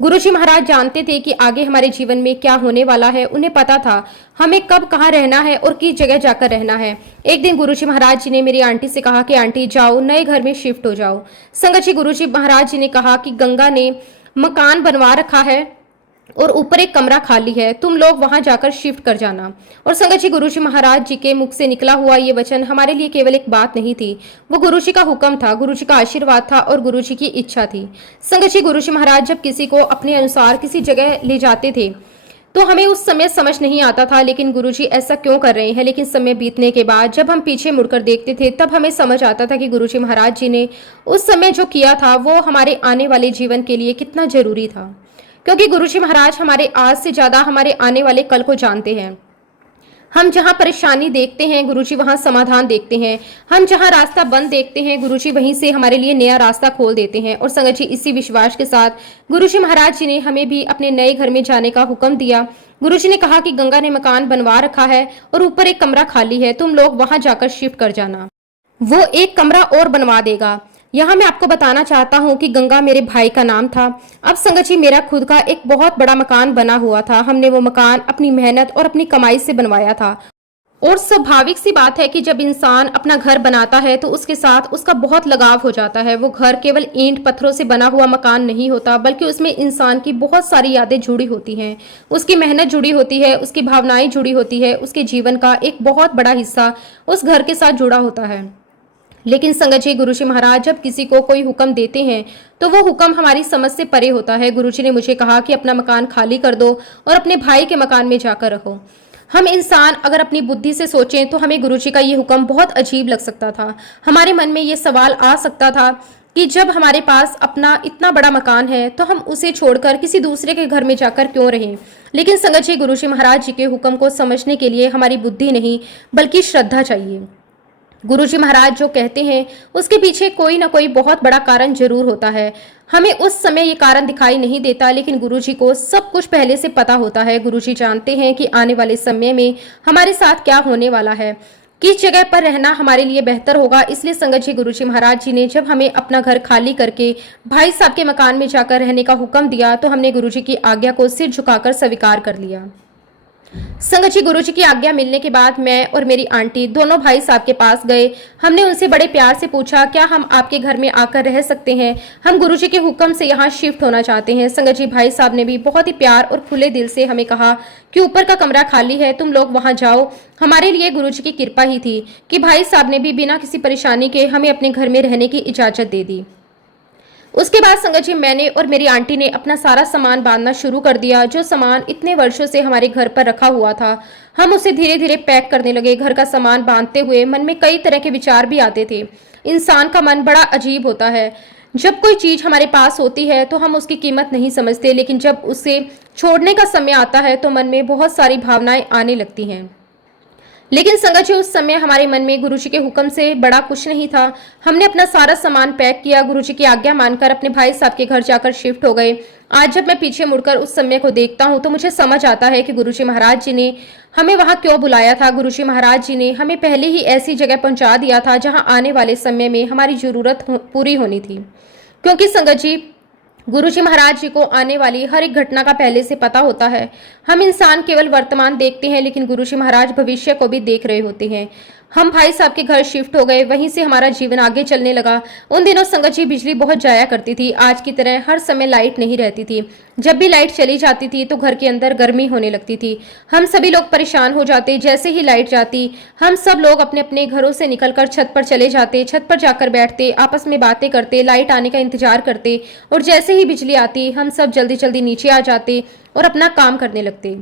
गुरुजी महाराज जानते थे कि आगे हमारे जीवन में क्या होने वाला है। उन्हें पता था हमें कब कहाँ रहना है और किस जगह जाकर रहना है। एक दिन गुरुजी महाराज जी ने मेरी आंटी से कहा कि आंटी जाओ, नए घर में शिफ्ट हो जाओ। संगत जी, गुरुजी महाराज जी ने कहा कि गंगा ने मकान बनवा रखा है और ऊपर एक कमरा खाली है, तुम लोग वहां जाकर शिफ्ट कर जाना। और संगत जी, गुरुजी महाराज जी के मुख से निकला हुआ ये वचन हमारे लिए केवल एक बात नहीं थी, वो गुरुजी का हुक्म था, गुरुजी का आशीर्वाद था और गुरुजी की इच्छा थी। संगत जी, गुरुजी महाराज जब किसी को अपने अनुसार किसी जगह ले जाते थे तो हमें उस समय समझ नहीं आता था लेकिन गुरुजी ऐसा क्यों कर रहे हैं। लेकिन समय बीतने के बाद जब हम पीछे मुड़कर देखते थे तब हमें समझ आता था कि गुरुजी महाराज जी ने उस समय जो किया था वो हमारे आने वाले जीवन के लिए कितना जरूरी था, क्योंकि गुरुजी महाराज हमारे आज से ज्यादा हमारे आने वाले कल को जानते हैं। हम जहां परेशानी देखते हैं गुरुजी वहां समाधान देखते हैं। हम जहां रास्ता बंद देखते हैं गुरुजी वहीं से हमारे लिए नया रास्ता खोल देते हैं। और संगत जी, इसी विश्वास के साथ गुरुजी महाराज जी ने हमें भी अपने नए घर में जाने का हुक्म दिया। गुरुजी ने कहा कि गंगा ने मकान बनवा रखा है और ऊपर एक कमरा खाली है, तुम लोग वहां जाकर शिफ्ट कर जाना, वो एक कमरा और बनवा देगा। यहाँ मैं आपको बताना चाहता हूँ कि गंगा मेरे भाई का नाम था। अब संगत जी, मेरा खुद का एक बहुत बड़ा मकान बना हुआ था। हमने वो मकान अपनी मेहनत और अपनी कमाई से बनवाया था। और स्वाभाविक सी बात है कि जब इंसान अपना घर बनाता है तो उसके साथ उसका बहुत लगाव हो जाता है। वो घर केवल ईंट पत्थरों से बना हुआ मकान नहीं होता, बल्कि उसमें इंसान की बहुत सारी यादें जुड़ी होती हैं, उसकी मेहनत जुड़ी होती है, उसकी भावनाएं जुड़ी होती है, उसके जीवन का एक बहुत बड़ा हिस्सा उस घर के साथ जुड़ा होता है। लेकिन संगत जी, गुरुजी महाराज जब किसी को कोई हुक्म देते हैं तो वो हुक्म हमारी समझ से परे होता है। गुरुजी ने मुझे कहा कि अपना मकान खाली कर दो और अपने भाई के मकान में जाकर रहो। हम इंसान अगर अपनी बुद्धि से सोचें तो हमें गुरुजी का ये हुक्म बहुत अजीब लग सकता था। हमारे मन में ये सवाल आ सकता था कि जब हमारे पास अपना इतना बड़ा मकान है तो हम उसे छोड़कर किसी दूसरे के घर में जाकर क्यों रहें। लेकिन संगत जी, गुरुजी महाराज जी के हुक्म को समझने के लिए हमारी बुद्धि नहीं बल्कि श्रद्धा चाहिए। गुरुजी महाराज जो कहते हैं उसके पीछे कोई ना कोई बहुत बड़ा कारण जरूर होता है। हमें उस समय ये कारण दिखाई नहीं देता, लेकिन गुरुजी को सब कुछ पहले से पता होता है। गुरुजी जानते हैं कि आने वाले समय में हमारे साथ क्या होने वाला है, किस जगह पर रहना हमारे लिए बेहतर होगा। इसलिए संगत जी, गुरुजी महाराज जी ने जब हमें अपना घर खाली करके भाई साहब के मकान में जाकर रहने का हुक्म दिया तो हमने गुरुजी की आज्ञा को सिर झुकाकर स्वीकार कर लिया। संगत जी, गुरुजी की आज्ञा मिलने के बाद मैं और मेरी आंटी दोनों भाई साहब के पास गए। हमने उनसे बड़े प्यार से पूछा, क्या हम आपके घर में आकर रह सकते हैं? हम गुरुजी के हुक्म से यहाँ शिफ्ट होना चाहते हैं। संगत जी, भाई साहब ने भी बहुत ही प्यार और खुले दिल से हमें कहा कि ऊपर का कमरा खाली है, तुम लोग वहां जाओ। हमारे लिए गुरुजी की कृपा ही थी कि भाई साहब ने भी बिना किसी परेशानी के हमें अपने घर में रहने की इजाजत दे दी। उसके बाद संगत जी, मैंने और मेरी आंटी ने अपना सारा सामान बांधना शुरू कर दिया। जो सामान इतने वर्षों से हमारे घर पर रखा हुआ था हम उसे धीरे धीरे पैक करने लगे। घर का सामान बांधते हुए मन में कई तरह के विचार भी आते थे। इंसान का मन बड़ा अजीब होता है। जब कोई चीज हमारे पास होती है तो हम उसकी कीमत नहीं समझते, लेकिन जब उसे छोड़ने का समय आता है तो मन में बहुत सारी भावनाएं आने लगती हैं। लेकिन संगत जी, उस समय हमारे मन में गुरुजी के हुक्म से बड़ा कुछ नहीं था। हमने अपना सारा सामान पैक किया, गुरुजी की आज्ञा मानकर अपने भाई साहब के घर जाकर शिफ्ट हो गए। आज जब मैं पीछे मुड़कर उस समय को देखता हूँ तो मुझे समझ आता है कि गुरुजी महाराज जी ने हमें वहां क्यों बुलाया था। गुरुजी महाराज जी ने हमें पहले ही ऐसी जगह पहुंचा दिया था जहां आने वाले समय में हमारी जरूरत पूरी होनी थी। क्योंकि संगत जी, गुरुजी महाराज जी को आने वाली हर एक घटना का पहले से पता होता है। हम इंसान केवल वर्तमान देखते हैं, लेकिन गुरुजी महाराज भविष्य को भी देख रहे होते हैं। हम भाई साहब के घर शिफ्ट हो गए, वहीं से हमारा जीवन आगे चलने लगा। उन दिनों संगत जी बिजली बहुत जाया करती थी। आज की तरह हर समय लाइट नहीं रहती थी। जब भी लाइट चली जाती थी तो घर के अंदर गर्मी होने लगती थी। हम सभी लोग परेशान हो जाते। जैसे ही लाइट जाती, हम सब लोग अपने अपने घरों से निकलकर छत पर चले जाते। छत पर जाकर बैठते, आपस में बातें करते, लाइट आने का इंतजार करते। और जैसे ही बिजली आती, हम सब जल्दी जल्दी नीचे आ जाते और अपना काम करने लगते।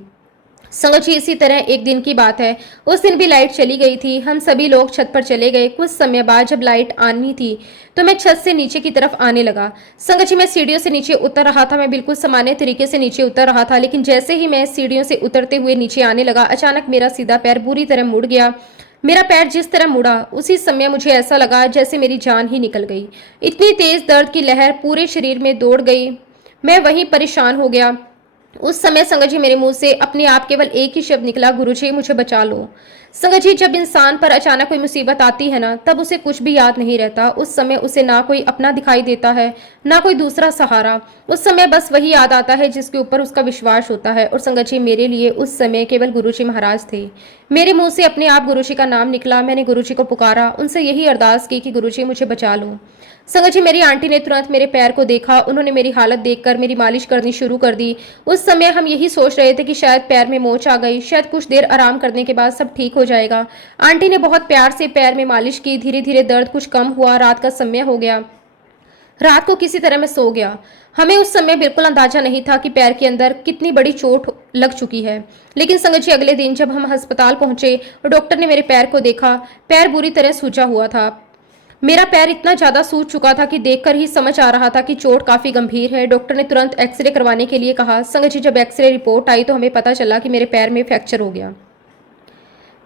संगत जी, इसी तरह एक दिन की बात है। उस दिन भी लाइट चली गई थी। हम सभी लोग छत पर चले गए। कुछ समय बाद जब लाइट आनी थी तो मैं छत से नीचे की तरफ आने लगा। संगत जी, मैं सीढ़ियों से नीचे उतर रहा था। मैं बिल्कुल सामान्य तरीके से नीचे उतर रहा था, लेकिन जैसे ही मैं सीढ़ियों से उतरते हुए नीचे आने लगा, अचानक मेरा सीधा पैर बुरी तरह मुड़ गया। मेरा पैर जिस तरह मुड़ा, उसी समय मुझे ऐसा लगा जैसे मेरी जान ही निकल गई। इतनी तेज दर्द की लहर पूरे शरीर में दौड़ गई। मैं वहीं परेशान हो गया। उस समय संगत जी, मेरे मुंह से अपने आप केवल एक ही शब्द निकला, गुरुजी मुझे बचा लो। संगत जी, जब इंसान पर अचानक कोई मुसीबत आती है ना, तब उसे कुछ भी याद नहीं रहता। उस समय उसे ना कोई अपना दिखाई देता है, ना कोई दूसरा सहारा। उस समय बस वही याद आता है जिसके ऊपर उसका विश्वास होता है। और संगत जी, मेरे लिए उस समय केवल गुरुजी महाराज थे। मेरे मुंह से अपने आप गुरुजी का नाम निकला। मैंने गुरुजी को पुकारा, उनसे यही अरदास की कि गुरुजी मुझे बचा लो। संगत जी, मेरी आंटी ने तुरंत मेरे पैर को देखा। उन्होंने मेरी हालत देखकर मेरी मालिश करनी शुरू कर दी। उस समय हम यही सोच रहे थे कि शायद पैर में मोच आ गई, शायद कुछ देर आराम करने के बाद सब ठीक हो जाएगा। आंटी ने बहुत प्यार से पैर में मालिश की। धीरे धीरे दर्द कुछ कम हुआ। रात का समय हो गया। रात को किसी तरह मैं सो गया। हमें उस समय बिल्कुल अंदाजा नहीं था कि पैर के अंदर कितनी बड़ी चोट लग चुकी है। लेकिन संगत जी, अगले दिन जब हम अस्पताल पहुंचे और डॉक्टर ने मेरे पैर को देखा, पैर बुरी तरह सूजा हुआ था। मेरा पैर इतना ज्यादा सूज चुका था कि देखकर ही समझ आ रहा था कि चोट काफी गंभीर है। डॉक्टर ने तुरंत एक्सरे करवाने के लिए कहा। संगत जी, जब एक्सरे रिपोर्ट आई तो हमें पता चला कि मेरे पैर में फ्रैक्चर हो गया।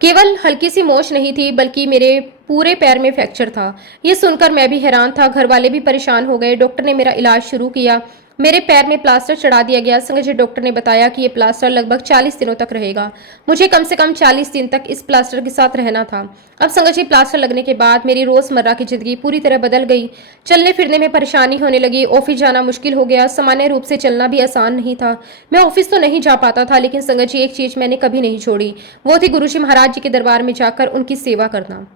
केवल हल्की सी मोच नहीं थी, बल्कि मेरे पूरे पैर में फ्रैक्चर था। ये सुनकर मैं भी हैरान था। घर वाले भी परेशान हो गए। डॉक्टर ने मेरा इलाज शुरू किया। मेरे पैर में प्लास्टर चढ़ा दिया गया। संगत जी, डॉक्टर ने बताया कि ये प्लास्टर लगभग 40 दिनों तक रहेगा। मुझे कम से कम 40 दिन तक इस प्लास्टर के साथ रहना था। अब संगत जी, प्लास्टर लगने के बाद मेरी रोजमर्रा की जिंदगी पूरी तरह बदल गई। चलने फिरने में परेशानी होने लगी। ऑफिस जाना मुश्किल हो गया। सामान्य रूप से चलना भी आसान नहीं था। मैं ऑफिस तो नहीं जा पाता था, लेकिन संगत जी, एक चीज मैंने कभी नहीं छोड़ी, वो थी गुरुजी महाराज जी के दरबार में जाकर उनकी सेवा करना।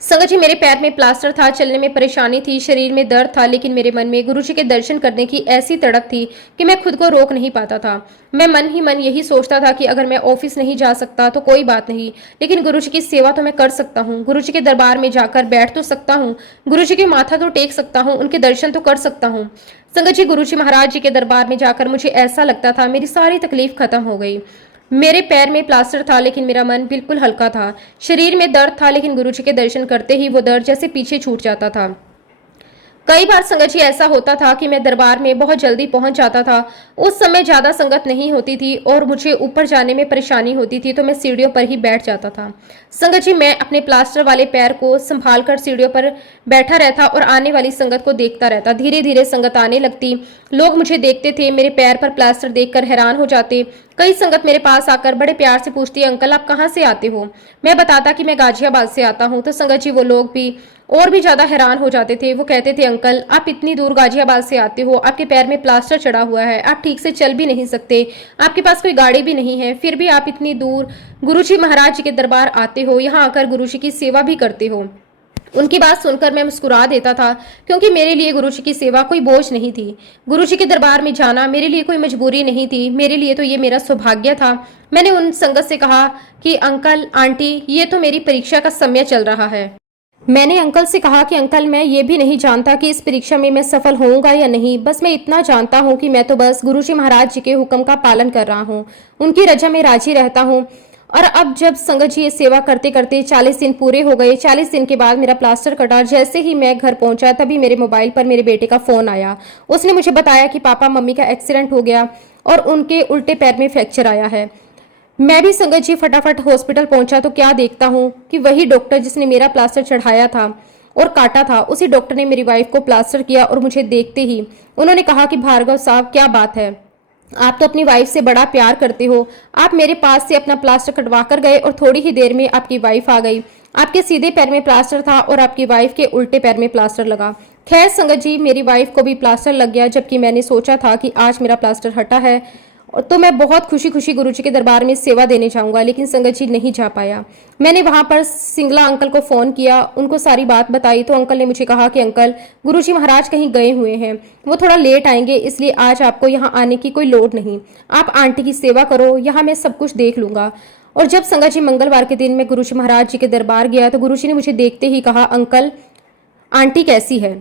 संगत जी, मेरे पैर में प्लास्टर था, चलने में परेशानी थी, शरीर में दर्द था, लेकिन मेरे मन में गुरुजी के दर्शन करने की ऐसी तड़प थी कि मैं खुद को रोक नहीं पाता था। मैं मन ही मन यही सोचता था कि अगर मैं ऑफिस नहीं जा सकता तो कोई बात नहीं, लेकिन गुरुजी की सेवा तो मैं कर सकता हूँ। गुरुजी के दरबार में जाकर बैठ तो सकता हूँ, गुरुजी के माथा तो टेक सकता हूँ, उनके दर्शन तो कर सकता हूँ। संगत जी, गुरुजी महाराज जी के दरबार में जाकर मुझे ऐसा लगता था मेरी सारी तकलीफ खत्म हो गई। मेरे पैर में प्लास्टर था, लेकिन मेरा मन बिल्कुल हल्का था। शरीर में दर्द था, लेकिन गुरुजी के दर्शन करते ही वो दर्द जैसे पीछे छूट जाता था। कई बार संगत जी, ऐसा होता था कि मैं दरबार में बहुत जल्दी पहुंच जाता था। उस समय ज्यादा संगत नहीं होती थी और मुझे ऊपर जाने में परेशानी होती थी, तो मैं सीढ़ियों पर ही बैठ जाता था। संगत जी, मैं अपने प्लास्टर वाले पैर को संभाल कर सीढ़ियों पर बैठा रहता और आने वाली संगत को देखता रहता। धीरे धीरे संगत आने लगती। लोग मुझे देखते थे, मेरे पैर पर प्लास्टर देखकर हैरान हो जाते। कई संगत मेरे पास आकर बड़े प्यार से पूछती, अंकल आप कहाँ से आते हो? मैं बताता कि मैं गाजियाबाद से आता हूँ। तो संगत जी, वो लोग भी और भी ज्यादा हैरान हो जाते थे। वो कहते थे, अंकल आप इतनी दूर गाजियाबाद से आते हो, आपके पैर में प्लास्टर चढ़ा हुआ है, आप ठीक से चल भी नहीं सकते, आपके पास कोई गाड़ी भी नहीं है, फिर भी आप इतनी दूर गुरुजी महाराज जी के दरबार आते हो, यहाँ आकर गुरुजी की सेवा भी करते हो। उनकी बात सुनकर मैं मुस्कुरा देता था, क्योंकि मेरे लिए गुरुजी की सेवा कोई बोझ नहीं थी। गुरुजी के दरबार में जाना मेरे लिए कोई मजबूरी नहीं थी, मेरे लिए तो ये मेरा सौभाग्य था। मैंने उन संगत से कहा कि अंकल आंटी, ये तो मेरी परीक्षा का समय चल रहा है। मैंने अंकल से कहा कि अंकल मैं ये भी नहीं जानता कि इस परीक्षा में मैं सफल होऊंगा या नहीं, बस मैं इतना जानता हूँ कि मैं तो बस गुरुजी महाराज जी के हुक्म का पालन कर रहा हूँ, उनकी रजा में राजी रहता हूँ। और अब जब संगत जी ये सेवा करते करते 40 दिन पूरे हो गए। 40 दिन के बाद मेरा प्लास्टर कटा। जैसे ही मैं घर पहुंचा तभी मेरे मोबाइल पर मेरे बेटे का फोन आया। उसने मुझे बताया कि पापा मम्मी का एक्सीडेंट हो गया और उनके उल्टे पैर में फ्रैक्चर आया है। मैं भी संगत जी फटाफट हॉस्पिटल पहुंचा तो क्या देखता हूँ कि वही डॉक्टर जिसने मेरा प्लास्टर चढ़ाया था और काटा था, उसी डॉक्टर ने मेरी वाइफ को प्लास्टर किया। और मुझे देखते ही उन्होंने कहा कि भार्गव साहब, क्या बात है, आप तो अपनी वाइफ से बड़ा प्यार करते हो। आप मेरे पास से अपना प्लास्टर कटवा कर गए और थोड़ी ही देर में आपकी वाइफ आ गई। आपके सीधे पैर में प्लास्टर था और आपकी वाइफ के उल्टे पैर में प्लास्टर लगा। खैर संगत जी, मेरी वाइफ को भी प्लास्टर लग गया, जबकि मैंने सोचा था कि आज मेरा प्लास्टर हटा है तो मैं बहुत खुशी खुशी गुरुजी के दरबार में सेवा देने जाऊंगा, लेकिन संगत जी नहीं जा पाया। मैंने वहां पर सिंगला अंकल को फोन किया, उनको सारी बात बताई तो अंकल ने मुझे कहा कि अंकल, गुरुजी महाराज कहीं गए हुए हैं, वो थोड़ा लेट आएंगे, इसलिए आज आपको यहाँ आने की कोई लोड नहीं। आप आंटी की सेवा करो, यहाँ मैं सब कुछ देख लूंगा। और जब संगत जी मंगलवार के दिन मैं गुरुजी महाराज जी के दरबार गया तो गुरुजी ने मुझे देखते ही कहा, अंकल आंटी कैसी है?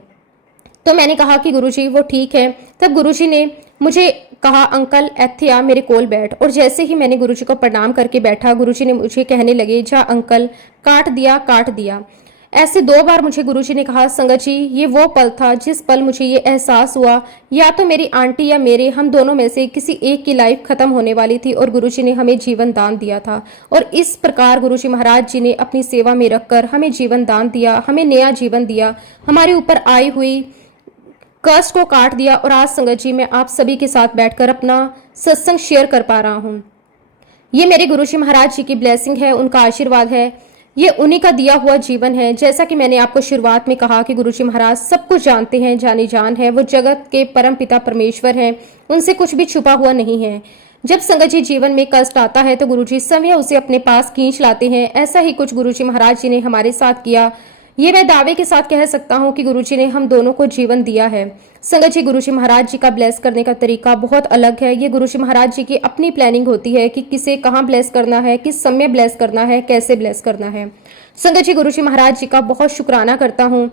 तो मैंने कहा कि गुरुजी वो ठीक है। तब गुरुजी ने मुझे कहा, अंकल ਇੱਥੇ आ, मेरे कोल बैठ। और जैसे ही मैंने गुरुजी को प्रणाम करके बैठा, गुरुजी ने मुझे कहने लगे, जा अंकल, काट दिया काट दिया। ऐसे 2 बार मुझे गुरुजी ने कहा। संगत जी, ये वो पल था जिस पल मुझे ये एहसास हुआ या तो मेरी आंटी या मेरे, हम दोनों में से किसी एक की लाइफ खत्म होने वाली थी और गुरुजी ने हमें जीवन दान दिया था। और इस प्रकार गुरुजी महाराज जी ने अपनी सेवा में रखकर हमें जीवन दान दिया, हमें नया जीवन दिया, हमारे ऊपर आई हुई कष्ट को काट दिया। और आज संगत जी मैं आप सभी के साथ बैठकर अपना सत्संग शेयर कर पा रहा हूँ। ये मेरे गुरुजी महाराज जी की ब्लेसिंग है, उनका आशीर्वाद है, ये उन्हीं का दिया हुआ जीवन है। जैसा कि मैंने आपको शुरुआत में कहा कि गुरुजी महाराज सब कुछ जानते हैं, जानी जान है, वो जगत के परम पिता परमेश्वर हैं, उनसे कुछ भी छुपा हुआ नहीं है। जब संगत जी जीवन में कष्ट आता है तो गुरुजी स्वयं उसे अपने पास खींच लाते हैं। ऐसा ही कुछ गुरुजी महाराज जी ने हमारे साथ किया। ये मैं दावे के साथ कह सकता हूँ कि गुरुजी ने हम दोनों को जीवन दिया है। संगत जी, गुरुजी महाराज जी का ब्लेस करने का तरीका बहुत अलग है। ये गुरुजी महाराज जी की अपनी प्लानिंग होती है कि किसे कहाँ ब्लेस करना है, किस समय ब्लेस करना है, कैसे ब्लेस करना है। संगत जी, गुरुजी महाराज जी का बहुत शुक्राना करता हूँ।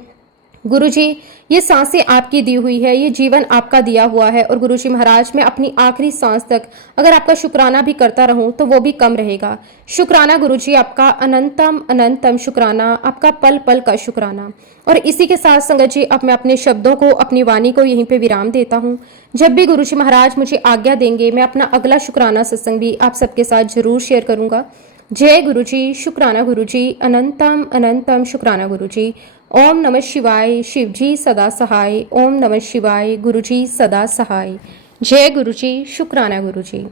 गुरुजी, ये सांसें आपकी दी हुई है, ये जीवन आपका दिया हुआ है। और गुरुजी महाराज, मैं अपनी आखिरी सांस तक अगर आपका शुक्राना भी करता रहूं तो वो भी कम रहेगा। शुक्राना गुरुजी, आपका अनंतम अनंतम शुक्राना, आपका पल पल का शुक्राना। और इसी के साथ संगत जी, अब मैं अपने शब्दों को, अपनी वाणी को यहीं पे विराम देता हूँ। जब भी गुरुजी महाराज मुझे आज्ञा देंगे, मैं अपना अगला शुक्राना सत्संग भी आप सबके साथ जरूर शेयर करूंगा। जय गुरुजी, शुक्राना गुरुजी, अनंतम अनंतम शुक्राना गुरुजी। ओम नमः शिवाय, शिवजी सदा सहाय। ओम नमः शिवाय, गुरुजी सदा सहाय। जय गुरुजी, शुक्राना गुरुजी।